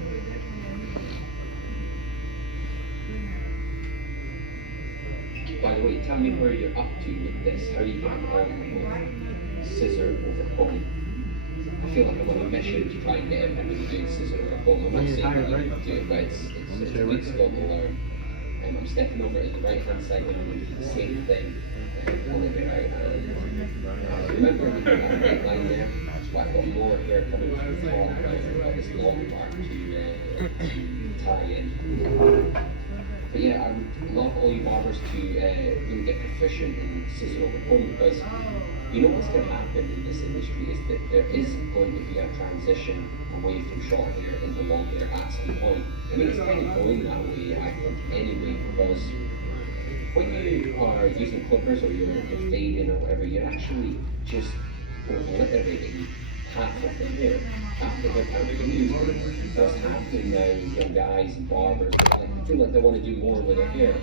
By the way, tell me where you're up to with this. How are you getting on with scissor over comb? I feel like I'm on a mission to try and get everybody doing scissor over comb. I'm not saying that you need to do it, but it's a good skill to learn. And I'm stepping over to the right hand side and I'm going to do the same thing. Pulling it out and remember we got that right line there? That's why I've got more hair coming from the top. I've got this long part to tie in. But yeah, I would love all you barbers to really get proficient in scissor over comb, because you know what's going to happen in this industry is that there is going to be a transition away from short hair into long hair at some point. I mean, it's kind of going that way, I think, anyway, because when you are using clippers or you're fading or whatever, you're actually just obliterating half of the hair. Half the hair can be used. What's happening now is young guys and barbers, like, they feel like they want to do more with their hair.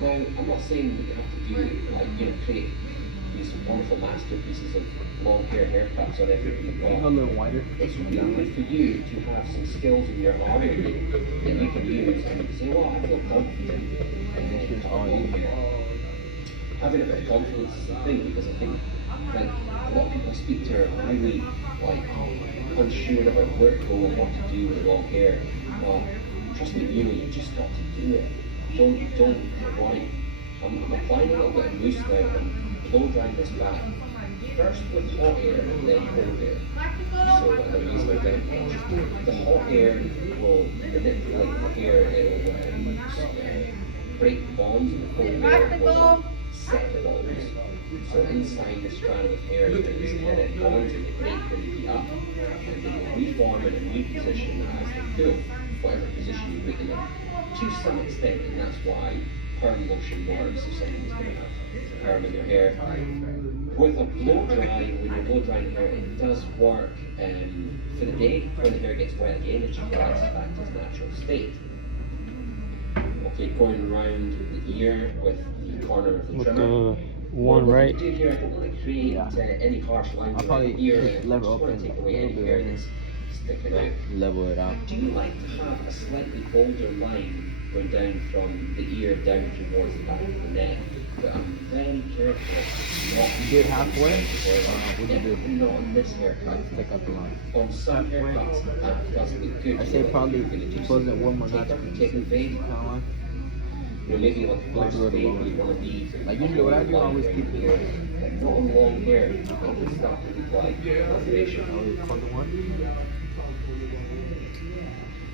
Well, I'm not saying that you have to do, like, create these wonderful masterpieces of long hair haircuts on everybody, A little wider. it's really good for you to have some skills in your armory that you can use and you can say, well, I feel confident in long hair. Having a bit of confidence is the thing, because I think like a lot of people I speak to are really like unsure about where to go and what to do with long hair. But trust me, you just got to do it. Don't worry. I'm applying a little bit of mousse now and blow drying this back. First with hot air and then cold air. So I'm going to use my down wash. The hot air will manipulate the hair, it will break the bonds, and the cold air will set the bonds. So inside the strand of hair, you can use kind of bonds and they break when you heat up. And they will reform in a new position as they cool, whatever position you put them in, to some extent, and that's why perm lotion works if someone's going to have perm in their hair. With a blow dry, when you're blow drying hair, it does work for the day. When the hair gets wet again, it just relaxes back to its natural state. Okay, going around the ear with the corner of the With trimmer. the one What right. we do here, I don't want to create any harsh lines I'll around probably the ear. just level I up just want and to take a away little any bit hair and that's sticking out. level it out. Do you like to have a slightly bolder line going down from the ear down towards the back of the neck? But I'm very careful not You do it halfway? What do you do? Not on this haircut. Take out the line. On some haircuts, that does look good. I say probably You're gonna do close it something, one more take notch. a fade. Kind of line. Maybe like a flash Go to fade the where you want to be. Like usually what I do, I always keep it like Like not on long hair. You can start to look like confirmation. always cut the one.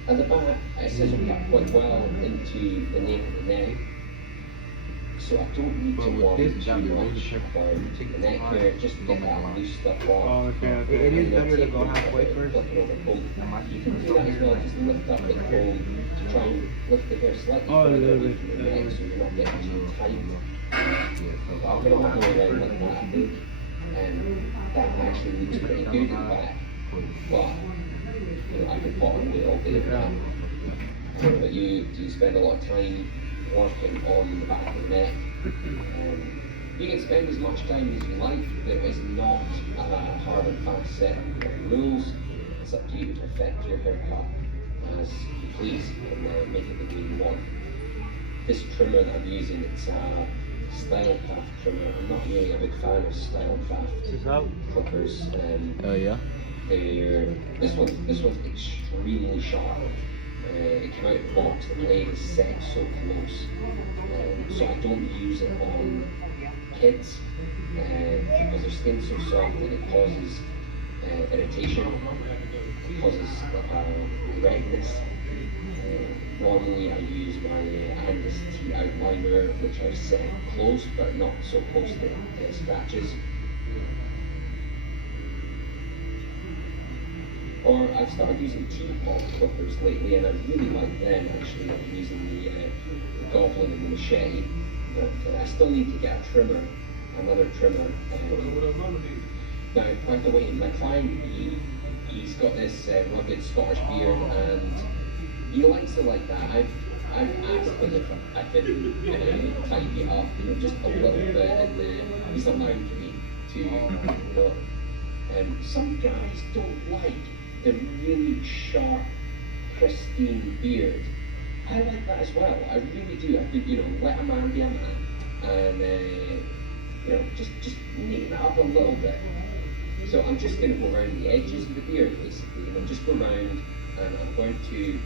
At the back, it says we got quite well into the nape of the neck. So I don't need But to with worry this, too that'd be really much careful. about Take the it neck apart, hair, just go get back that along. loose stuff Oh, off. okay, It okay. is better to go halfway first. Flip it over comb. That might You can do that as well, just lift up the comb to try and lift the hair slightly Oh, a further little away bit, from the a neck little so you're not getting too tight. Yeah, But I'm going to go around like that, I think. And that actually looks pretty good in the back. But, I could probably all day with that. But you spend a lot of time working on the back of the neck. You can spend as much time as you like. There is not a hard and fast set of rules. It's up to you to perfect your haircut as you please and make it the way you want. This trimmer that I'm using, it's a style craft trimmer. I'm not really a big fan of style craft clippers. Oh yeah? This one's extremely sharp. It came out of the box, the blade is set so close. So I don't use it on kids because their skin's so soft and it causes irritation. It causes redness. Normally I use my Angus T outliner, which I set close but not so close that it scratches. Or I've started using teapot clippers lately, and I really like them actually. I'm using the Goblin and the machete, but I still need to get a trimmer, another trimmer. Now, by the way, my client, he's got this rugged Scottish beard, and he likes it like that. I've asked him if I could tidy it up, just a little bit, and he's allowed me to, some guys don't like the really sharp, pristine beard. I like that as well. I really do. I could, let a man be a man, and just neaten it up a little bit. So I'm just going to go around the edges of the beard, basically. Just go around, and I'm going to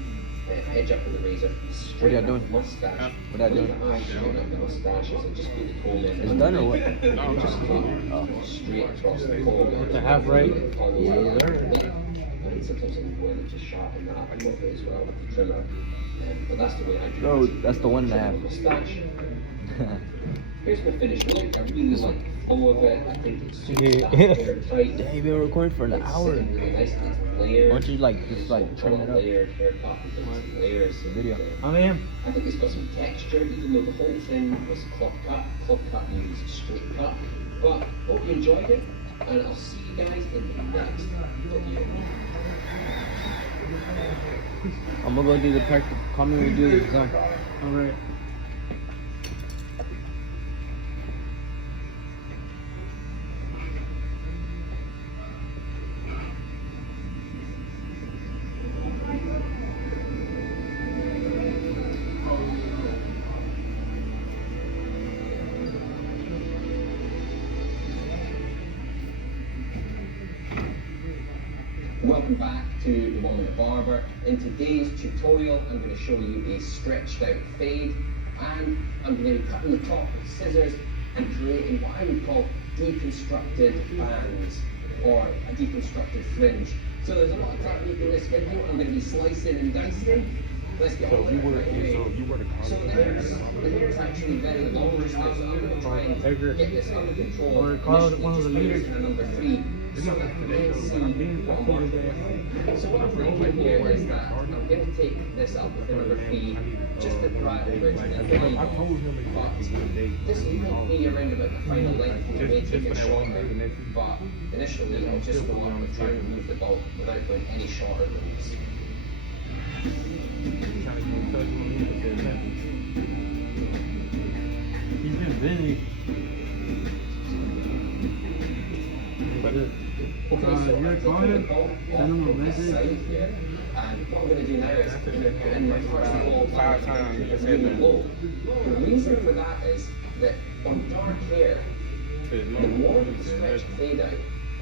edge up with the razor, straighten up the mustache. What are you doing? I straighten up the mustache as I just put the comb in. It's done or what? Just go straight across the comb. To have right? Yeah, And sometimes I'm going to just sharpen that up a little bit as well with the trimmer. But that's the way I do Oh, it. that's the one and a half. Mustache. Here's my finished look. I really like the flow of it. I think it's super Yeah. hair tight. Damn, you've been recording for an It's hour. sitting really nice. It's layered. Why don't you like just like trim it up? Layered haircut with some layers. Video. I think it's got some texture, even though the whole thing was club cut. Club cut means straight cut. But hope you enjoyed it, and I'll see you guys in the next video. I'm gonna go do the practice. Call me when we do this design. Alright. Welcome back to the 1 Minute Barber. In today's tutorial, I'm going to show you a stretched out fade, and I'm going to be cutting the top with scissors and creating what I would call deconstructed bands or a deconstructed fringe. So there's a lot of technique in this video. I'm going to be slicing and dicing. Let's get on with it right away. So the hair is actually very long just now, so I'm going to try and get this under control. Or call it one of the leaders. Initially, just number 3. So that you can see what I'm working with. So what I'm thinking here is that I'm going to take this up with number 3, just the right over to the line. But this might be around about the final length, you may take it shorter. But initially, I just want to try and remove the bulk without going any shorter than this. He's been busy. Okay, so you're I'm taking calling? the bulk Send him a off this message. side here. And what I'm going to do now is I'm going to put in my first roll 5 times. really low. The reason for that is that on dark hair, the more the stretched fade out,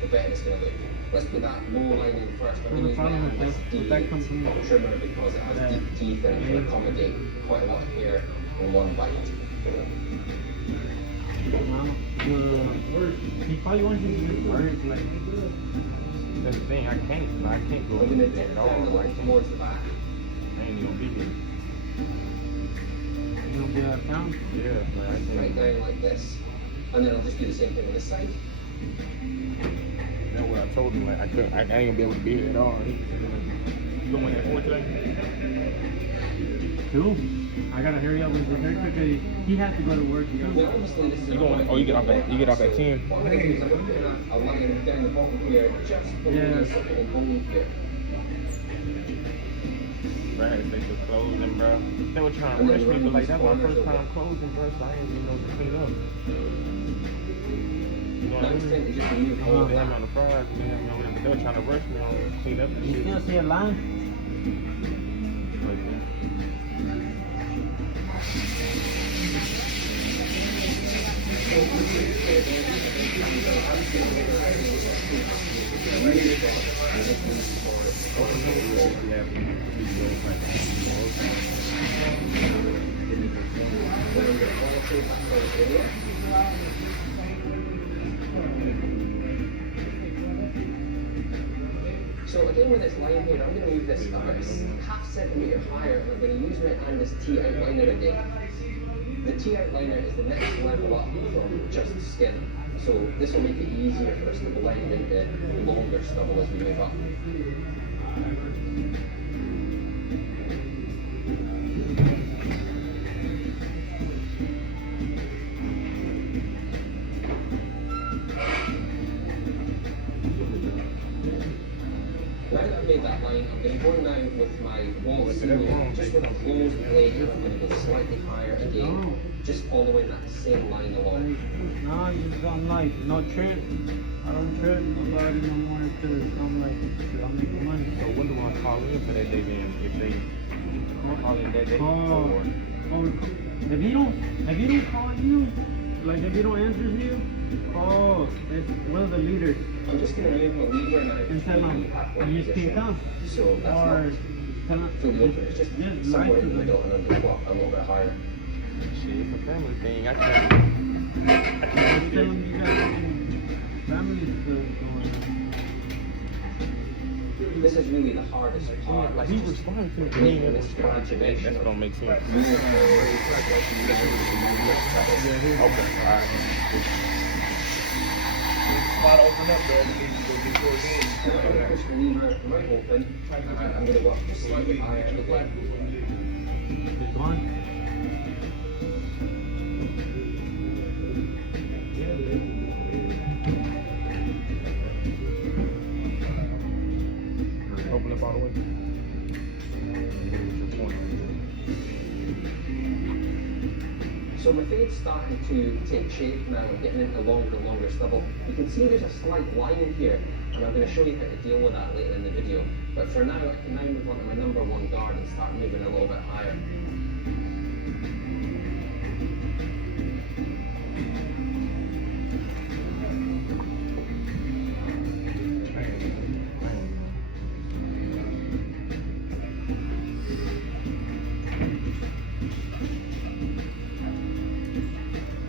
the better it's going to look. Let's put that low line in first. I'm going to use problem my with that comes from trimmer because it has deep teeth and it can accommodate quite a lot of hair in one bite. He probably wants you to just work like. That's the thing, I can't go I'm going to with dip that down a dog. I little can't. towards the back. I ain't gonna be here. You don't get out of town. Yeah, but I Right can't. down like this. And then I'll just do the same thing on this side. That's what I told him. Like I ain't gonna be able to be here at all. You going at 4 today? Cool. I gotta hurry up with the haircut because he has to go to work. You Now, know? obviously, this is You going? Oh, you get off at 10. What I'm going to do is I'm going to put a line down the bottom here, just below Yeah. the second bone here. Bro, I had to fix the closing, bro. They were trying to rush me, but like that's my first time closing, bro. So I didn't even know to clean up. You know what Now I it's time to mean? just remove all Oh, of they had me that. on the fries, man. You know, but they were trying to rush me on clean up and You shit. still see a line? Like that. So again with this line here, I'm going to move this about half centimetre higher, and I'm going to use my Angus T outliner again. The T outliner is the next level up from just skin. So this will make it easier for us to blend into longer stubble as we move up. Now that I've made that line, I'm going to go now with my wall seam, just with a closed blade, and I'm going to go slightly higher again, just following that same line along. No, you don't like no trip. I don't trip nobody no more because I'm like, I'm making money. So when do I call in for that day then? If they call in that day? Oh, Or if you don't call you, like if you don't answer you, call it's one of the leaders I'm just going to move my lever now and tell them you just can't come. So that's Or not tell them fully open, it's just just lie somewhere to in the them. middle and under what, a little bit higher. shit, it's a family thing. I can't. Just tell them you got family stuff going on. This is really the hardest part. Like he responded to me. Making this graduation. That don't make sense. Okay, alright. Spot open up there. We need to go get yours in. push the lever right open. I'm going to go up just slightly higher again. It's gone. Open up all the way. So my fade's starting to take shape now and getting into longer and longer stubble. You can see there's a slight line here, and I'm going to show you how to deal with that later in the video. But for now, I can now move on to my number one guard and start moving a little bit higher.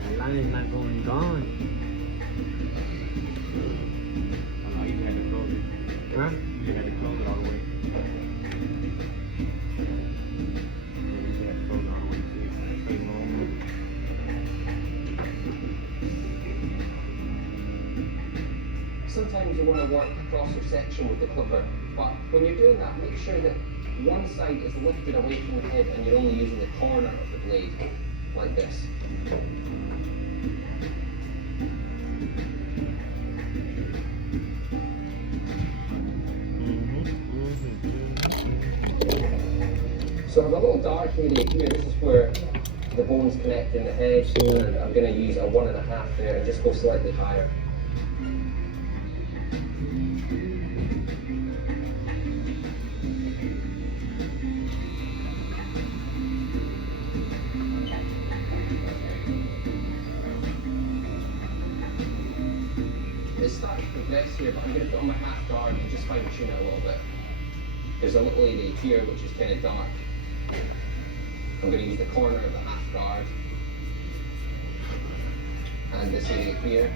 The line is not going gone. Oh, you had to close it. Huh? You had to close it all the way. You had to close it all the way. See, straight along. Sometimes you want to work across your section with the clipper, but when you're doing that, make sure that one side is lifted away from the head and you're only using the corner of the blade, like this. So I have a little dark area here. This is where the bones connect in the head, and I'm going to use a 1.5 there and just go slightly higher. It's starting to progress here, but I'm going to put on my half guard and just fine tune it a little bit. There's a little area here which is kind of dark. I'm going to use the corner of the half guard and this area here.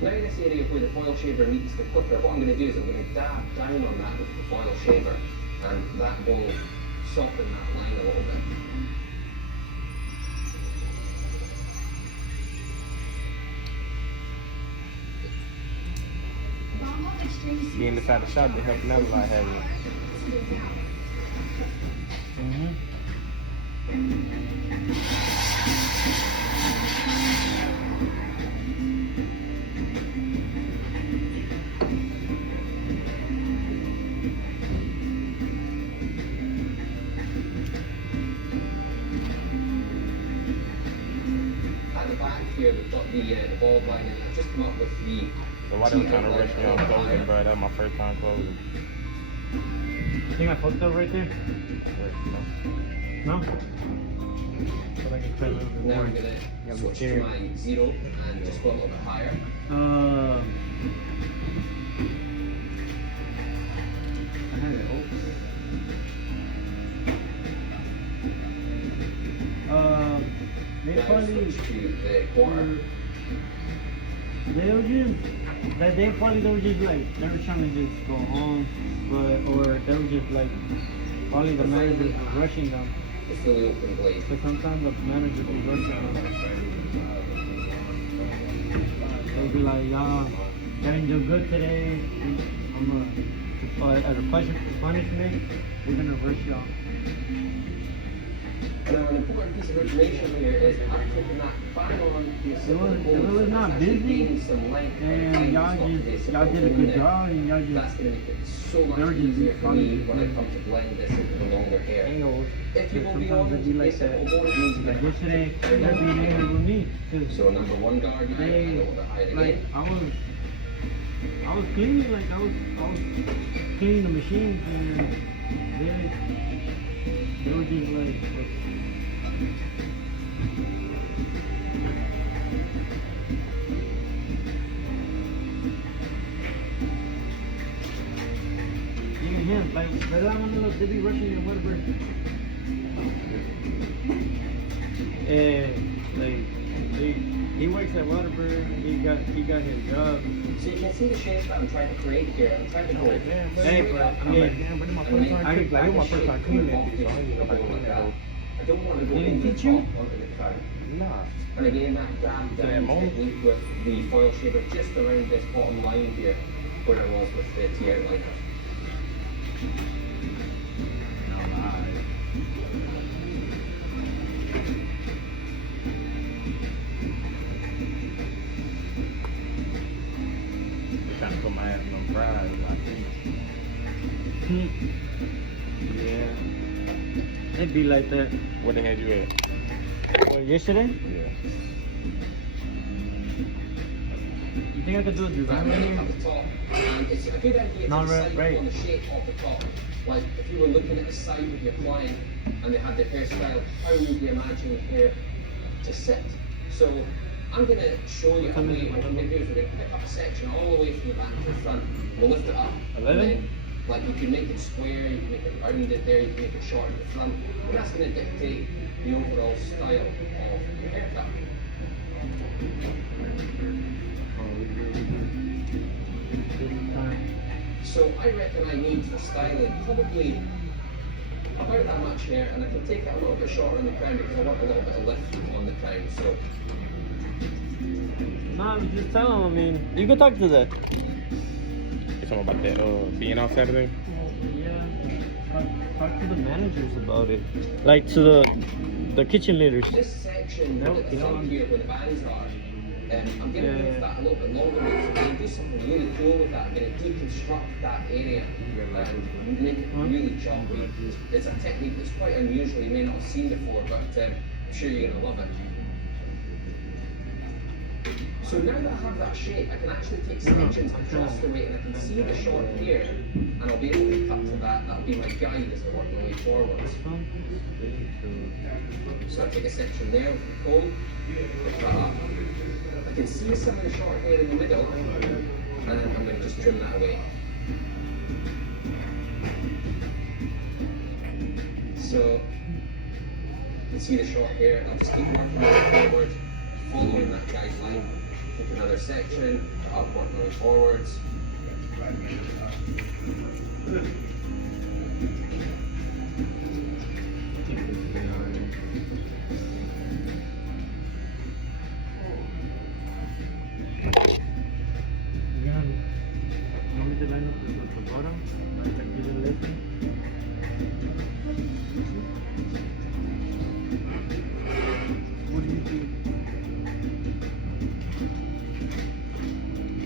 Now this area where the foil shaver meets the clipper, what I'm going to do is I'm going to dab down on that with the foil shaver, and that will soften that line a little bit. Being inside the shop, they help never lie heavy. At the back here, we've got the ball line, and I've just come up with the. So why they were trying to rush me on closing, bro? That's my first time closing. You think I fucked up right there? No? But I can try a little bit Now more. I'm going to switch to my 0 and just go a little bit higher. I had it open. They Now probably, switch to the quarter. they were just like, they were trying to just go home, or they were just like, probably the manager was rushing them. The fully open blade. So sometimes the manager will rush them. They'll be like, y'all didn't do good today. As a punishment, we're gonna rush y'all. Now, an important piece of information here is I'm taking that bang on the It was not busy, and y'all did a good job, and y'all That's just, going to make it so much they were just easier for me when I funny. come to blend this into the longer hair. angles. If you will be Sometimes on it'd be like this that. simple bone, it means you're Like going to yesterday, they're being angry with me, cause So number one guard, you they, a little bit higher like, again. I was cleaning, like, I was cleaning the machine, and they were just like even him, like, ¿verdad, Manolo? They be rushing your whatever. said Waterbury, he got his job. So you can see the shapes that I'm trying to create here. I'm trying to go. Hey, but I mean, Damn, but it's my first time cleaning. Like, it was my first time cleaning that bitch, so I ain't even know how to clean that hoe. I don't want to go They didn't over the teach you? top onto the crown. Nah. And again, that grab that down moment? technique with the foil shaver just around this bottom line here, where I was with the T outliner. Trying to put my ass on fries, I think. Yeah. It'd be like that. Where the hell you at? Yesterday? Yeah. You think I could do a design right At here? the top, and it's a good idea to Not decide right. on the shape of the top. Like if you were looking at the side of your client and they had their hairstyle, how would you imagine your hair to sit? So I'm going to show you a way. What we're going to do is we're going to pick up a section all the way from the back to the front. We'll lift it up. And then, like you can make it square, you can make it rounded there, you can make it short at the front. And that's going to dictate the overall style of your haircut. So I reckon I need for styling probably about that much hair, and I can take it a little bit shorter on the crown because I want a little bit of lift on the crown. So No, just tell him. I mean, you can talk to that. You talking about that being out Saturday? Yeah. Talk to the managers about it. Like to the kitchen leaders. this section at the front here where the bands are, I'm going to move that a little bit longer because I'm going to do something really cool with that. I'm going to deconstruct that area and make it really choppy. It's a technique that's quite unusual, you may not have seen before, but I'm sure you're going to love it. So now that I have that shape, I can actually take sections across the way and I can see the short here, and I'll be able to cut to that. That'll be my guide as I work my way forwards. So I take a section there with the comb, pick that up. I can see some of the short hair in the middle, and then I'm going to just trim that away. So you can see the short hair, I'll just keep working my way forward, following that guideline. Take another section, I'll work my way forwards.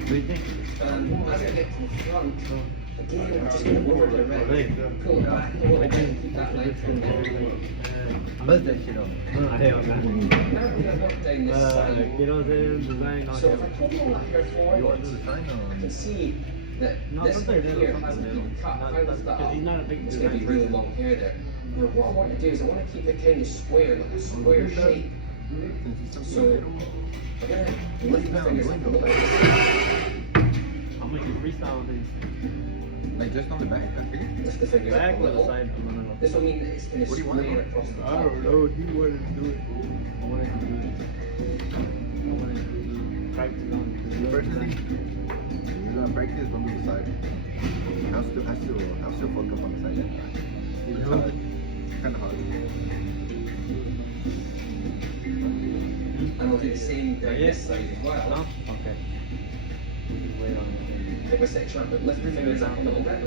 As I get to the front, again, I'm just going to over the red, pull it back a little bit, keep that length in there. Buzz that shit off. Now I'm going to work down this side. You know what I'm saying? Design So if I pull that hair forwards, I can see that this hair here hasn't been cut. If I lift that up, it's going to be really long hair there. Now what I want to do is I want to keep it kind of square, like a square shape. So I'm going to lift the fingers up a little bit. I'm making freestyle things. Like just on the back, I think. Lift the fingers up Back a or the little. side? No. This will mean that it's kind of What do you want? square across the top. I don't know. He wanted to do it. I wanted to do it. I wanted to do practice on it. Personally, you're gonna practice on the side. I'll still focus on the side. It's hard. Kind of hard. And I'll do the same down this side as well. No? Okay. We can wait on it. Pick a section up, but lift the fingers up a little bit.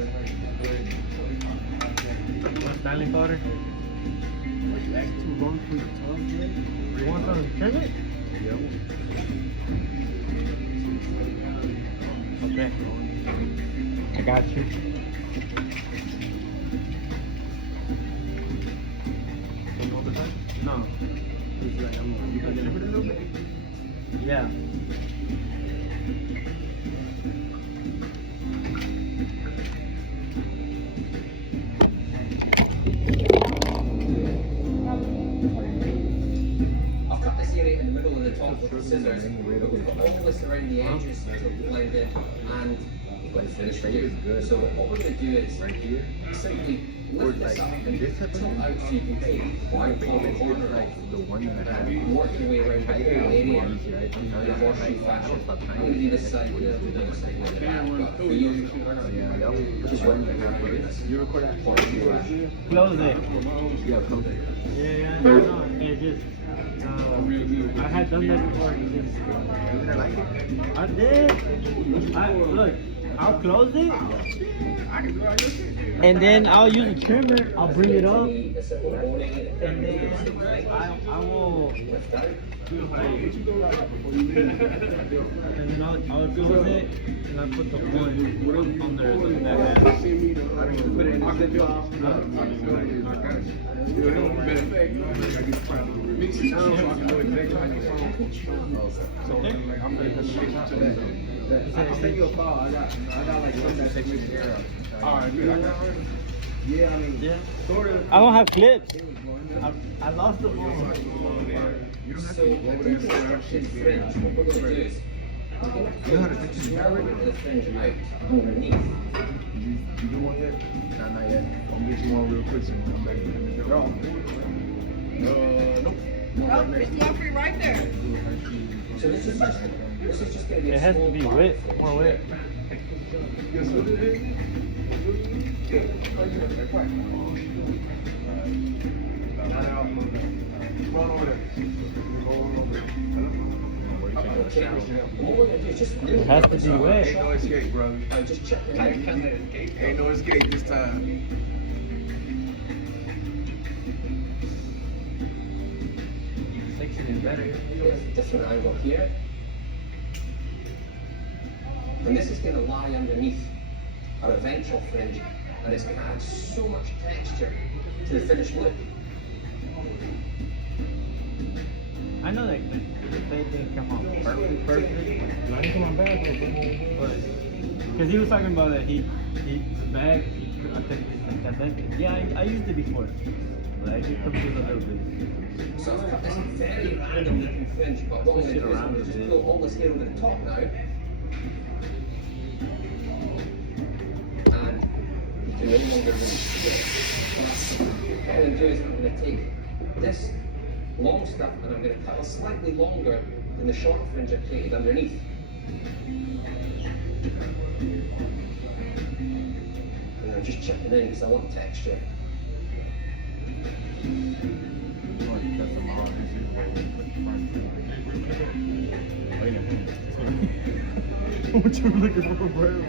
Styling powder? Back too long for the top. You want to trim it? Okay. I got you. No. It's like you can trim it a little bit? Yeah. I'll cut this area in the middle of the top with the scissors, but we've got all this around the edges to blend in, and we've got the finish here. So what we're going to do is simply lift this up and tilt out so you can take one corner off. The one that I had. Work work your way around the whole area. And the horseshoe fashion. I'm going to do this side here, I'll do the other side here. But for you, just work your way around. You record that? Horseshoe fashion. Close it. Yeah, close it. Yeah, no, it's just, I had done that before. It's just, Didn't I like it? I did. Look, I'll close it. And then I'll use a trimmer. I'll bring it up. And then I will. And then I'll close it. And I'll put the wood under the back. Put it in the zip file. I'll send you a file. I got like something that takes me care of. Alright, dude, I got one. Yeah, I mean, sort of. I don't have clips. I lost the phone. You don't have So, to the deconstruction fringe, what we're going to do is, we're going to You know how to fix it? narrow the fringe out underneath. You do one yet? Nah, not yet. I'm gonna get you one real quick so you can come back and finish your own. Nope. Oh, it's one free right there. So this is just going to be a It has to small be part wet, for more the wet. Guess what it is? Run over there. Okay, and what we're going to do is just It has to be wet. Ain't no escape, brother. just check the height. Ain't no escape this time. Section is better. Different angle here. And this is going to lie underneath our eventual fringe, and it's going to add so much texture to the finished look. I know that the fade didn't come out perfect. No, I didn't come on bad though, But because he was talking about that the bag, I think yeah, I used it before, but I just confused a little bit. So I've got this very random looking fringe, but what I'm going to Switch it do around is a just bit. pull all this hair over the top now. And you can no longer really see it. But what I'm going to do is I'm going to take this long stuff and I'm going to cut it slightly longer than the short fringe I've created underneath. And I'm just chipping in because I want texture. What you looking for, bro?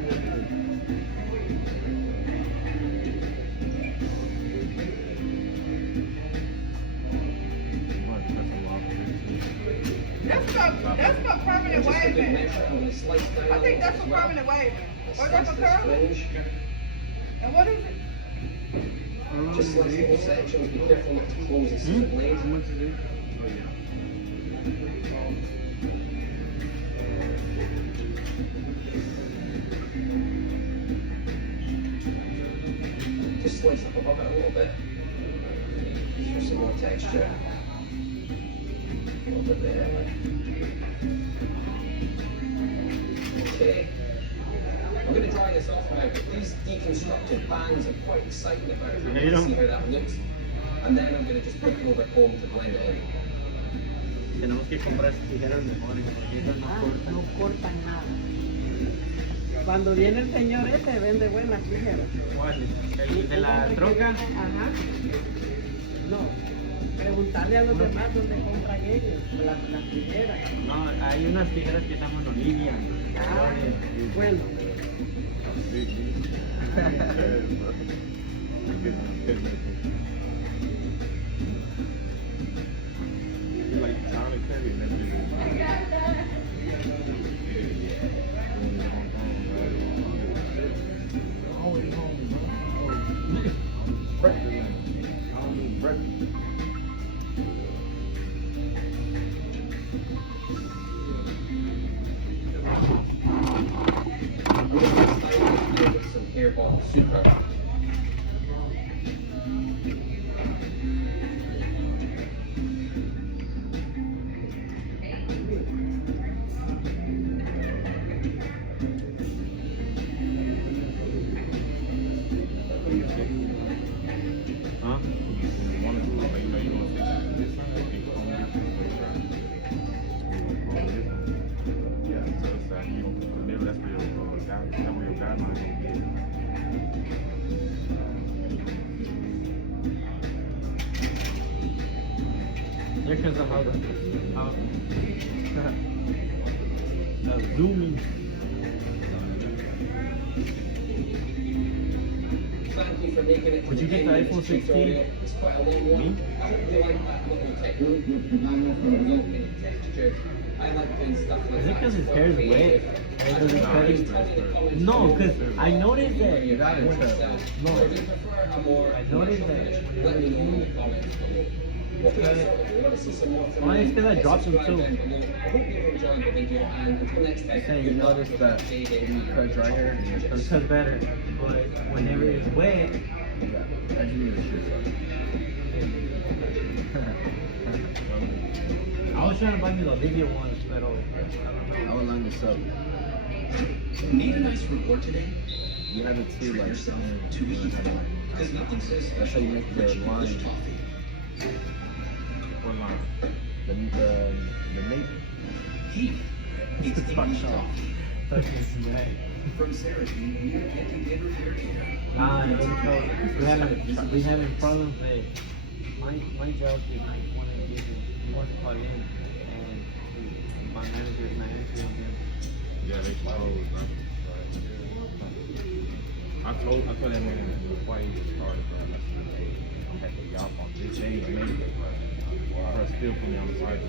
That's for permanent Just a good waving. measure, I'm going to slice down I think that's as for well. permanent waving. Or Slice that's for this curling? fringe. And what is it? Just slice little sections, be careful not to close the scissor blade. How much is it? Just slice up above it a little bit. For some more texture. A little bit there. Okay. I'm going to dry this off now, but these deconstructed bands I'm quite excited about. I'm going to see how that looks. And then I'm going to just put it over home to blend it in. Tenemos que comprar tijeras mejores porque esas no cortan. No cortan nada. Cuando viene el señor ese, vende buenas tijeras. ¿Cuál? ¿El de la troca? Ajá. No. Preguntarle a los demás dónde compran ellos las tijeras. No, hay unas tijeras que se llaman Olivia. Ah, bueno. Like John and Terry and everything. Always home, bro. Breakfast. I don't need breakfast. I'm going to style it here with some hairball super. Huh? You want to do like you want to fix this one, I think. because of how the zooming. Thank you for making it. Would you get the iPhone 16? It's quite a long one. Me? I hope you like that little technique. Texture. I like doing stuff like Is it that. because his It's hair is quite wet? creative. And it doesn't cut it? No, because I noticed that. You got it. No, Or do you prefer a more I noticed that Let me know in the comments below. Okay, so Cut it. if you want to see some more from Why me, is it that I dropped them subscribe too? down below. I hope you enjoyed the video, and until next time, Saying you noticed that when you cut dry hair, it cuts better. But whenever it's wet, yeah, I do need to shoot I was trying to buy me the Olivia ones, but I will line this up. Need a nice reward today? You have it too, Treat like, yourself to you Heath. have it. Because nothing says That's how you make the rich English line. toffee. What line? The nape. Heath. It's English toffee. From Sarah's new Anti Dandruff Hair Care. nah, we having problems with my job is like one of the people he wants to call in and my manager is not answering him. Yeah, they closed. I told that man before he even started, bro. I had to y'all on this day and made it, bro. Bro, still put me on the side.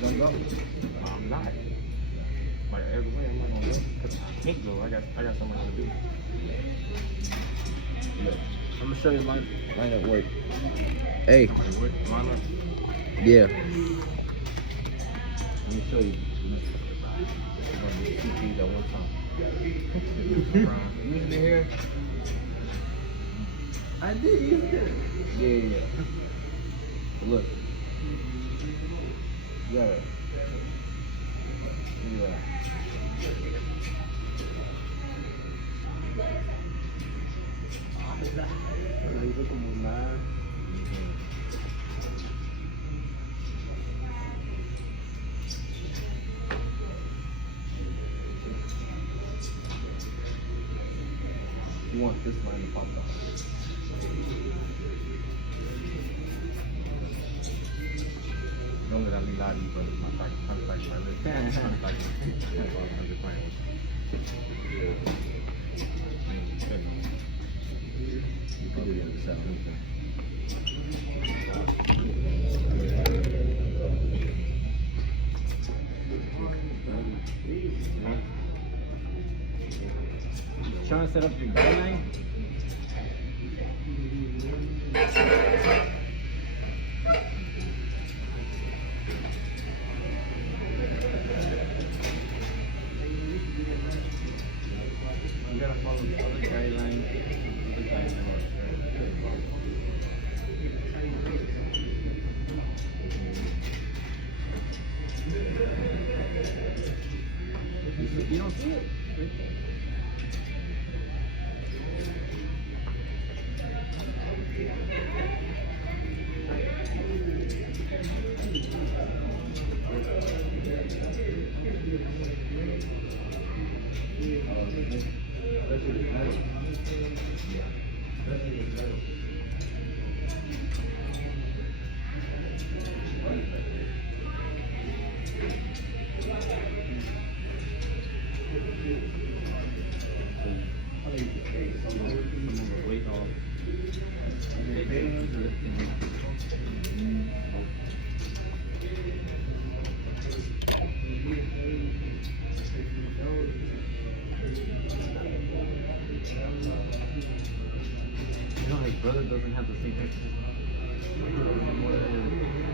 Don't go. I'm not. Like every way, I'm not gonna go. Cause I can't go. I got something to do. I'm gonna show you line at work. Hey, What line up? yeah. Let me show you. We're gonna do 2 feet at one time. Use the hair. I did use it. Yeah. Look. You got it. Yeah. Lo hizo como nada. You want this line to pop out. Don't let me lie to you, brother. My back, I'm just playing with you. You can do the other side. Trying to set up your guideline. You gotta follow the other guideline. You don't see it. You know, his brother doesn't have the same picture.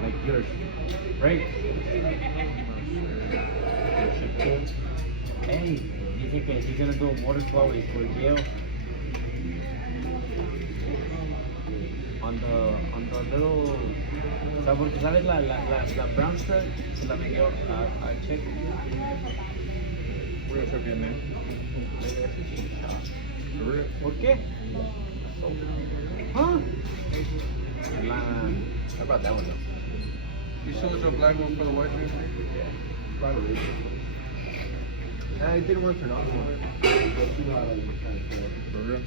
Like yours. Right? Hey, you think he's gonna do a water flow for jail? On the little, porque sabes la brown shirt, la vendió a check. Real trip in there. For real? ¿Por qué? Huh? How about that one though? You showed your black one for the white man? Probably. I didn't want to turn off one. For real?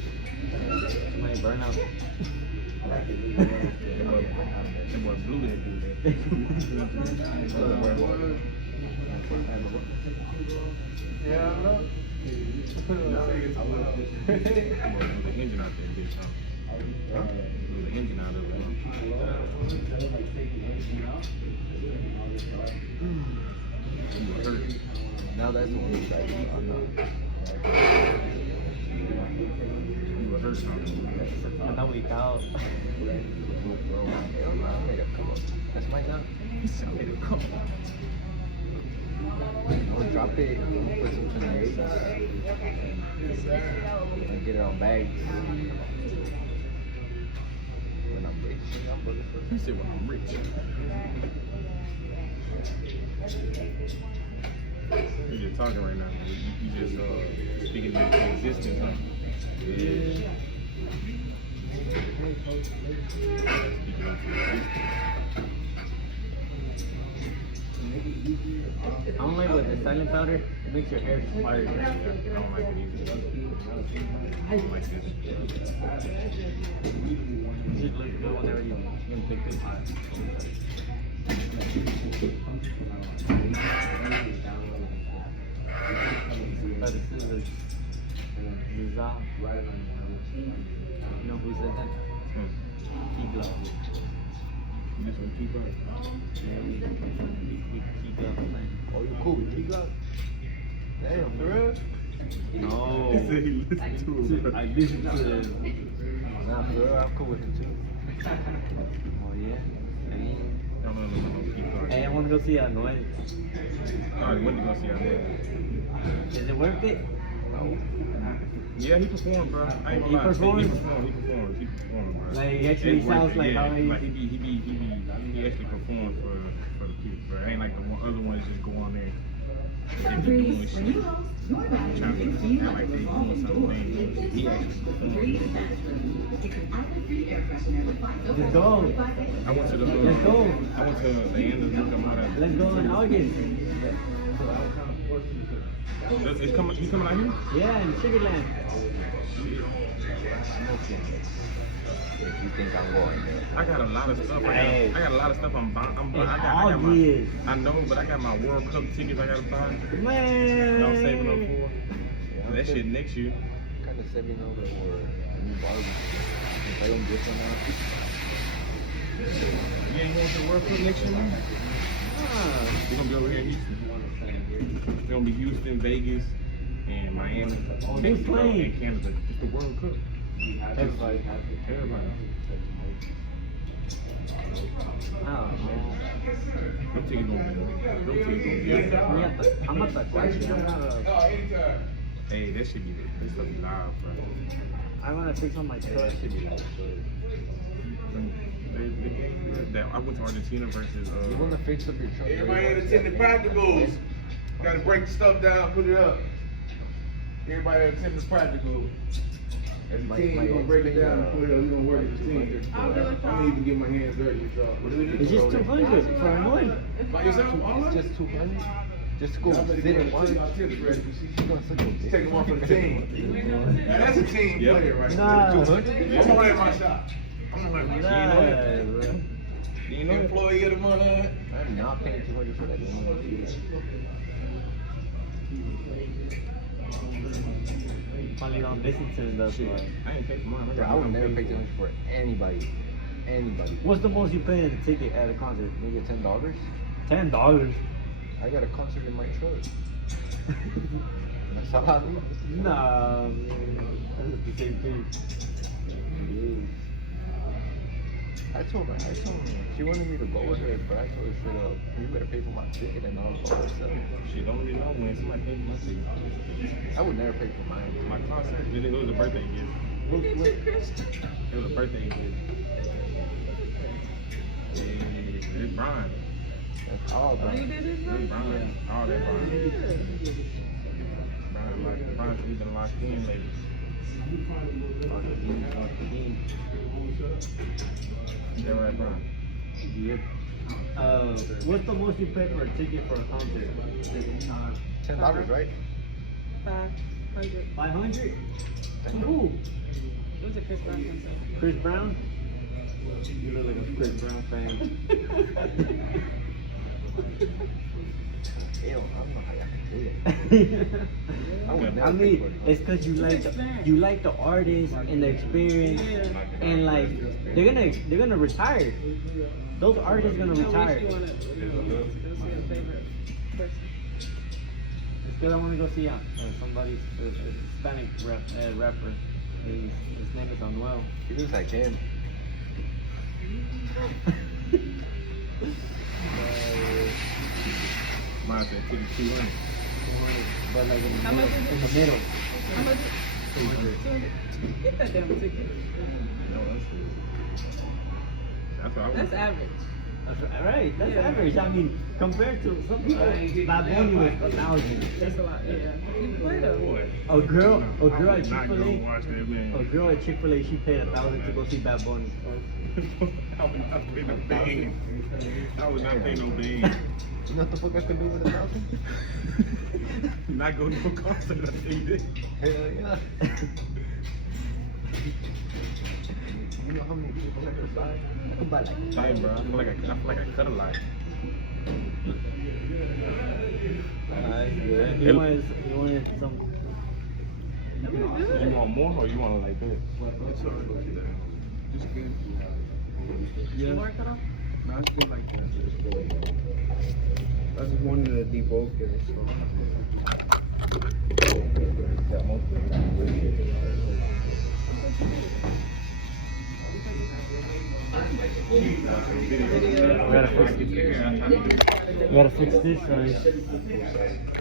Somebody burn out. That boy blew that dude. Yeah, I know. Blew the engine out there, bitch. Blew the engine out of it. Now that's the one you guys You were hurt. Anda ubicado. That's my gun. He said, I made a come. Don't drop it. Put some 28s. And get it on bags. When I'm rich, I'm brother. He said, well, I'm rich. You're just talking right now. You just speaking into existence, huh? Yeah. Speaking into existence. I don't like with the silent powder. It makes your hair fire. I don't like it either. I don't like this. You just look good whenever you can take pictures. By the scissors. Zizal. You know who said that? Key This one too bright. Oh, you cool with T-Glock? Damn, for real? No. He said he listened to it, bro. I listened to it. Nah, for real, I'm cool with him too. Oh yeah. No, keep going. Hey, I want to go see Anuel. Alright, when you gonna see Anuel? Is it worth it? No. Yeah, he performed, bro. I ain't He gonna lie. performed? He performed, bro. Like, he actually It's worth sounds it, like yeah. how he... Like he actually performed for the people, bro. Ain't like the other ones just go on there. And they be doing shit. Trying to act like they doing something. He actually performed. Let's go. I went to the Let's go. I went to the end of the Let's go in August. It's coming. He coming out here? Yeah, in Sugarland. If you think I'm going there. I got a lot of stuff. Hey. I got a lot of stuff. I got August. I know, but I got my World Cup tickets. I gotta buy. Man. I'm saving up for. Yeah, That shit next year. Kind of saving over for a new barbers. If I don't get one now. You ain't going to the World Cup next year, man? We're gonna be over here in Houston. We're gonna be Houston, Vegas, and Miami. Oh, who's Mexico, playing? and Canada. It's the World Cup. Everybody. Everybody. Oh, man. Them tickets gonna be. I'm at the question. Hey, that should be this stuff be live, bro. I want to fix on my truck. That I went to Argentina versus. You want to fix up your truck? Everybody that attended practicals. Gotta break the stuff down, put it up. Everybody that attended practical. As a team, we're gonna break it down and put it up. We're gonna work as a team. I'm gonna even get my hands dirty, y'all. It's just 200 for a month. By yourself, all It's of it? just 200. Just go sit and watch. She's gonna suck your dick. Take them off for the team. Now that's a team Yep. player right Nah. there. I'm gonna play my shot. I'm gonna play my shot. Nah, bro. You know, Employee of the month. I'm not paying 200 for that. Probably don't listen to it though. shit. I ain't pay for mine. Bro, I would never pay 200 for anybody. Anybody. What's the most you pay in a ticket at a concert? Maybe $10. $10. I got a concert in my truck. That's all I need. Nah, man. That's the same thing. I told her, she wanted me to go with her, but I told her straight up, you better pay for my ticket and all for myself. Shit, don't really know when somebody paid for my ticket. I would never pay for mine. My concert, it was a birthday gift. It was a birthday gift. Yeah, it's Brian. That's all, bro. You did it, bro? It's Brian. All that Brian. Brian, he's been locked in lately. Yeah, right, Brian. Yep. What's the most you pay for a ticket for a concert? $10, right? 500. 500? Who? It was a Chris Brown concert. Chris Brown? You look like a Chris Brown fan. Ew, I don't know how y'all can do it. I would never I pay mean, for it. it's cause you like the artist and the experience, and like they're gonna retire. Those artists gonna retire. Who's your favorite person? It's cause I wanna go see somebody's Hispanic rapper. His name is Anuel. He looks like him. Mine said 200. But like in How much is it? the middle. How much? 200. Get that damn ticket. No, that's what I That's average. That's right. That's Yeah. average. I mean, compared to something like Bad Bunny with 1,000. That's a lot. Yeah. You play though. A girl at not gonna Chick-fil-A. watch that, man. A girl at Chick-fil-A, she paid 1,000 to go see Bad Bunny. I would not pay no bang. I would not pay no bang. You know what the fuck I could do with 1,000? Not go to no concert, I tell you that. Hell yeah. You know how many people I could buy? I could buy like Time, bro. I feel like I cut a lot. You wanted some. You want more or you want it like this? Just good. You want cut off? No, it's good like that. I just wanted to debulk it, so. We gotta fix this, sorry.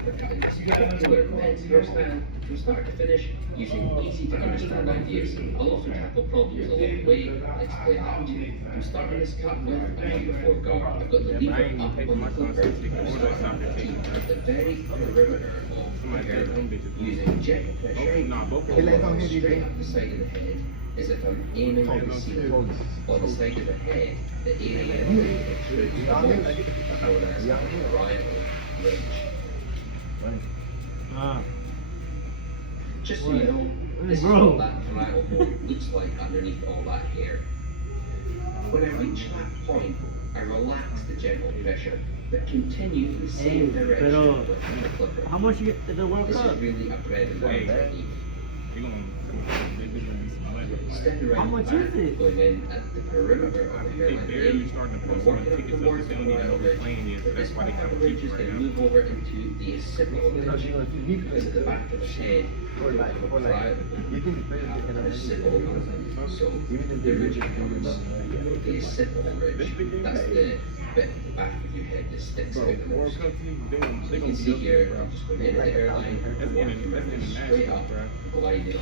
Particular men's hairstyle from start to finish using easy to understand ideas. I'll also tackle problems along the way and explain that to you. I'm starting this cut with a before guard. I've got the lever up on the clipper. I'm starting at the very perimeter of my hairline using gentle pressure. Along straight up the side of the head as if I'm aiming for the ceiling. On the side of the head, the area that protrudes the most, known as the parietal ridge. Just so you know, this is what that parietal bone looks like underneath all that hair. When I reach that point, I relax the gentle pressure, but continue in the same direction with the clipper. How much you get to the World This Cup? is really a bread and butter technique. You're gonna Step around How much back, is it? going in at the perimeter of the hairline barely again, starting to and put working some up tickets up, towards they the don't even know parietal they're ridge. playing yet, so But that's this why they parietal come ridge cheap is right going to now. move over into the occipital ridge, which is at the back of the head, for like, you think the players get and kind occipital. So even if the they ridge really becomes the occipital ridge. That's the bit at the back of your head that sticks out the World most. Cup team, they You gonna can be see up here, there, bro. I'm just going in the hairline, That's working my way straight international, up, bro. gliding up.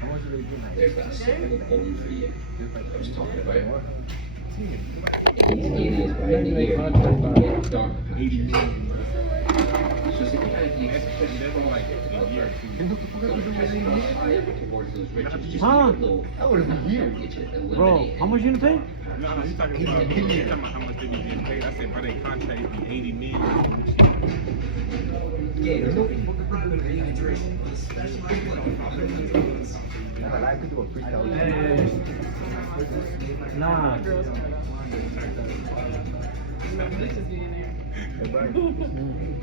how much do they get like? There's that occipital bone for you. I was talking about. These areas behind the ear, you get dark patches. So it's a good idea to That's like a year or two. towards those ridges, just Huh? keep it low. That would be weird. Bro, how much you gonna pay? No, you're talking about how much they be getting paid. I said, bro, they contract be 80 million. I could do a freestyle. Nah. Bitches be in there. Hey, Brian,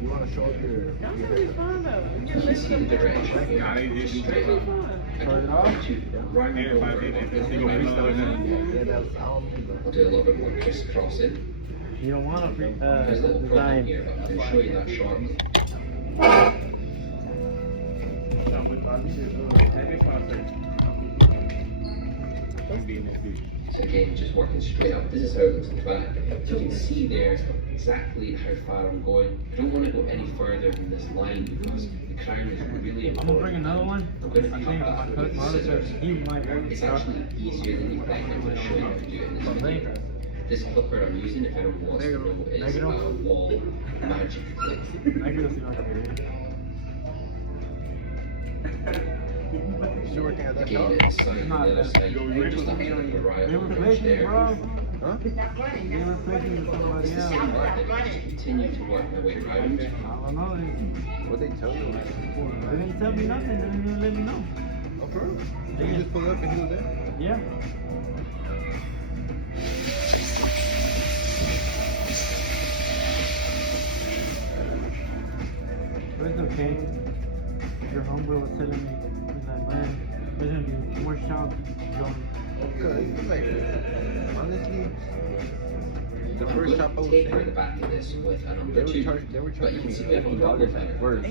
you want to show up your Y'all should be fun though. You You get see the direction Nah, here. they just Should be fun. I can want to run over Everybody, they go freestyle now. Yeah, that's how I'm I'll do a little bit more crisscrossing. You don't want to There's a little problem design. here, but I'm going to show you that shortly. So again, just working straight up. This is how it looks at the back. So you can see there exactly how far I'm going. I don't want to go any further than this line because the crown is really I'm important. gonna bring another one. I'm going to I cut think that I through cut with my the other scissors. shirt. He might work. It's actually easier than you think. I'm going to show you how to do it in this video. This clipper I'm using, if anyone wants to know, is a wall magic clip. I can see my career. Still working at that Again, shop? it's side and the other side. Just up to the They parietal ridge replaced me, there. bro. Huh? They replaced me with somebody It's the else. same part. I just continue to work my way around. I don't know. What they tell you? They didn't tell me nothing. They didn't even let me know. Oh, for real? Did you just pull up and he was there? Yeah. bro was telling me, he's like, man, there's gonna be more shops going. Because, like, honestly, the I'm first going shop I to was take her in, the back of this with a they number were, two. they were But you charging can me see we have a double $80 there. at first.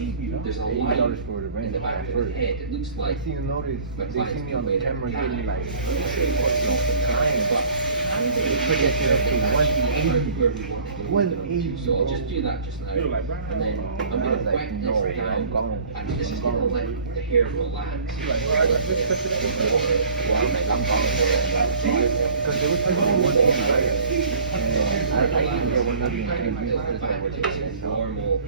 There's a line $80 for the in rent the back at of the first. head. It looks like I seen the notice, my they client's see me on the been camera waiting. getting like, I'm not sure what's off in crying, but they put that shit up to 180. where we want to go with the number two. So I'll just do that just now. And then I'm I going was to like, whack no, this I'm down. gone. And this is going to let the hair relax. Like, alright, let's cut it up. Yeah, I was like, I'm gone. Because they were charging me 180, right? And I can get 180 in 3 weeks. That's like what they said. Normal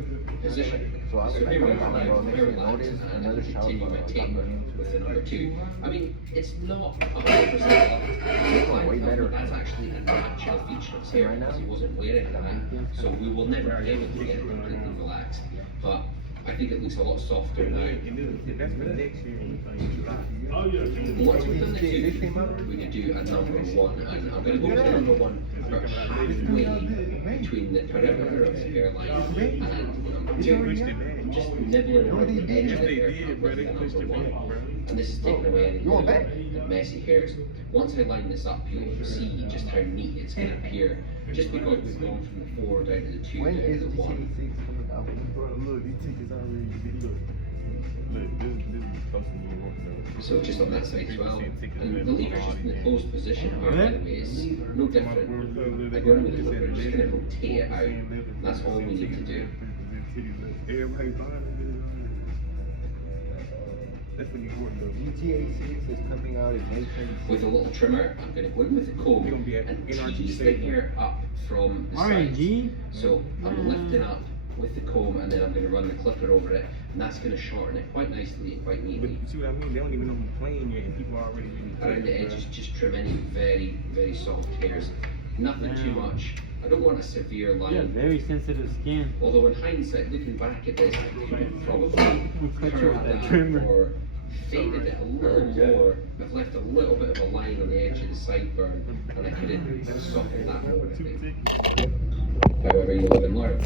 position. So I was like, here we I'm are gone, now, bro. Next very thing I relaxed, noticed, and another shop continue my got taper me into with the number two. I mean, it's not 100% way better. That's actually a natural feature of his hair Right now? because he wasn't wearing that. So we will never be able to get it completely relaxed. But I think it looks a lot softer now. That's for next year. Once we've done the two, we could do a number one, and I'm going to go with the number one about halfway between the perimeter of the hairline and number two. Just nibbling around the edge of the haircut with the number one. And this is taking away any little messy hairs. Once I line this up, you'll see just how neat it's going to appear. Just because we've gone from the 4 down to the 2 When down is to the 1. coming out? Bro, look, these tickets already look. Look, this is supposed to be working. So just on that side as well. And the lever's just in the closed position here, by the way. It's no different. I go in with the clipper, just going to rotate it out. That's all we need to do. Everybody's buying it. That's when you work though. GTA 6 is coming out in May 26th. With a little trimmer, I'm going to go in with the comb You're gonna be at and NRG tease the Stadium. hair up from the sides. RNG? So I'm lifting up with the comb and then I'm going to run the clipper over it, and that's going to shorten it quite nicely and quite But neatly. you see what I mean? They don't even know who's playing yet, and people are already getting Around the edges, just trim any very, very soft hairs. Nothing too much. I don't want a severe line. Yeah, very sensitive skin. Although in hindsight, looking back at this, I could have probably Cut you with curved that that trimmer. or faded it a little more. I've left a little bit of a line on the edge of the sideburn, and I could have softened that more, I think. However, you live and learn.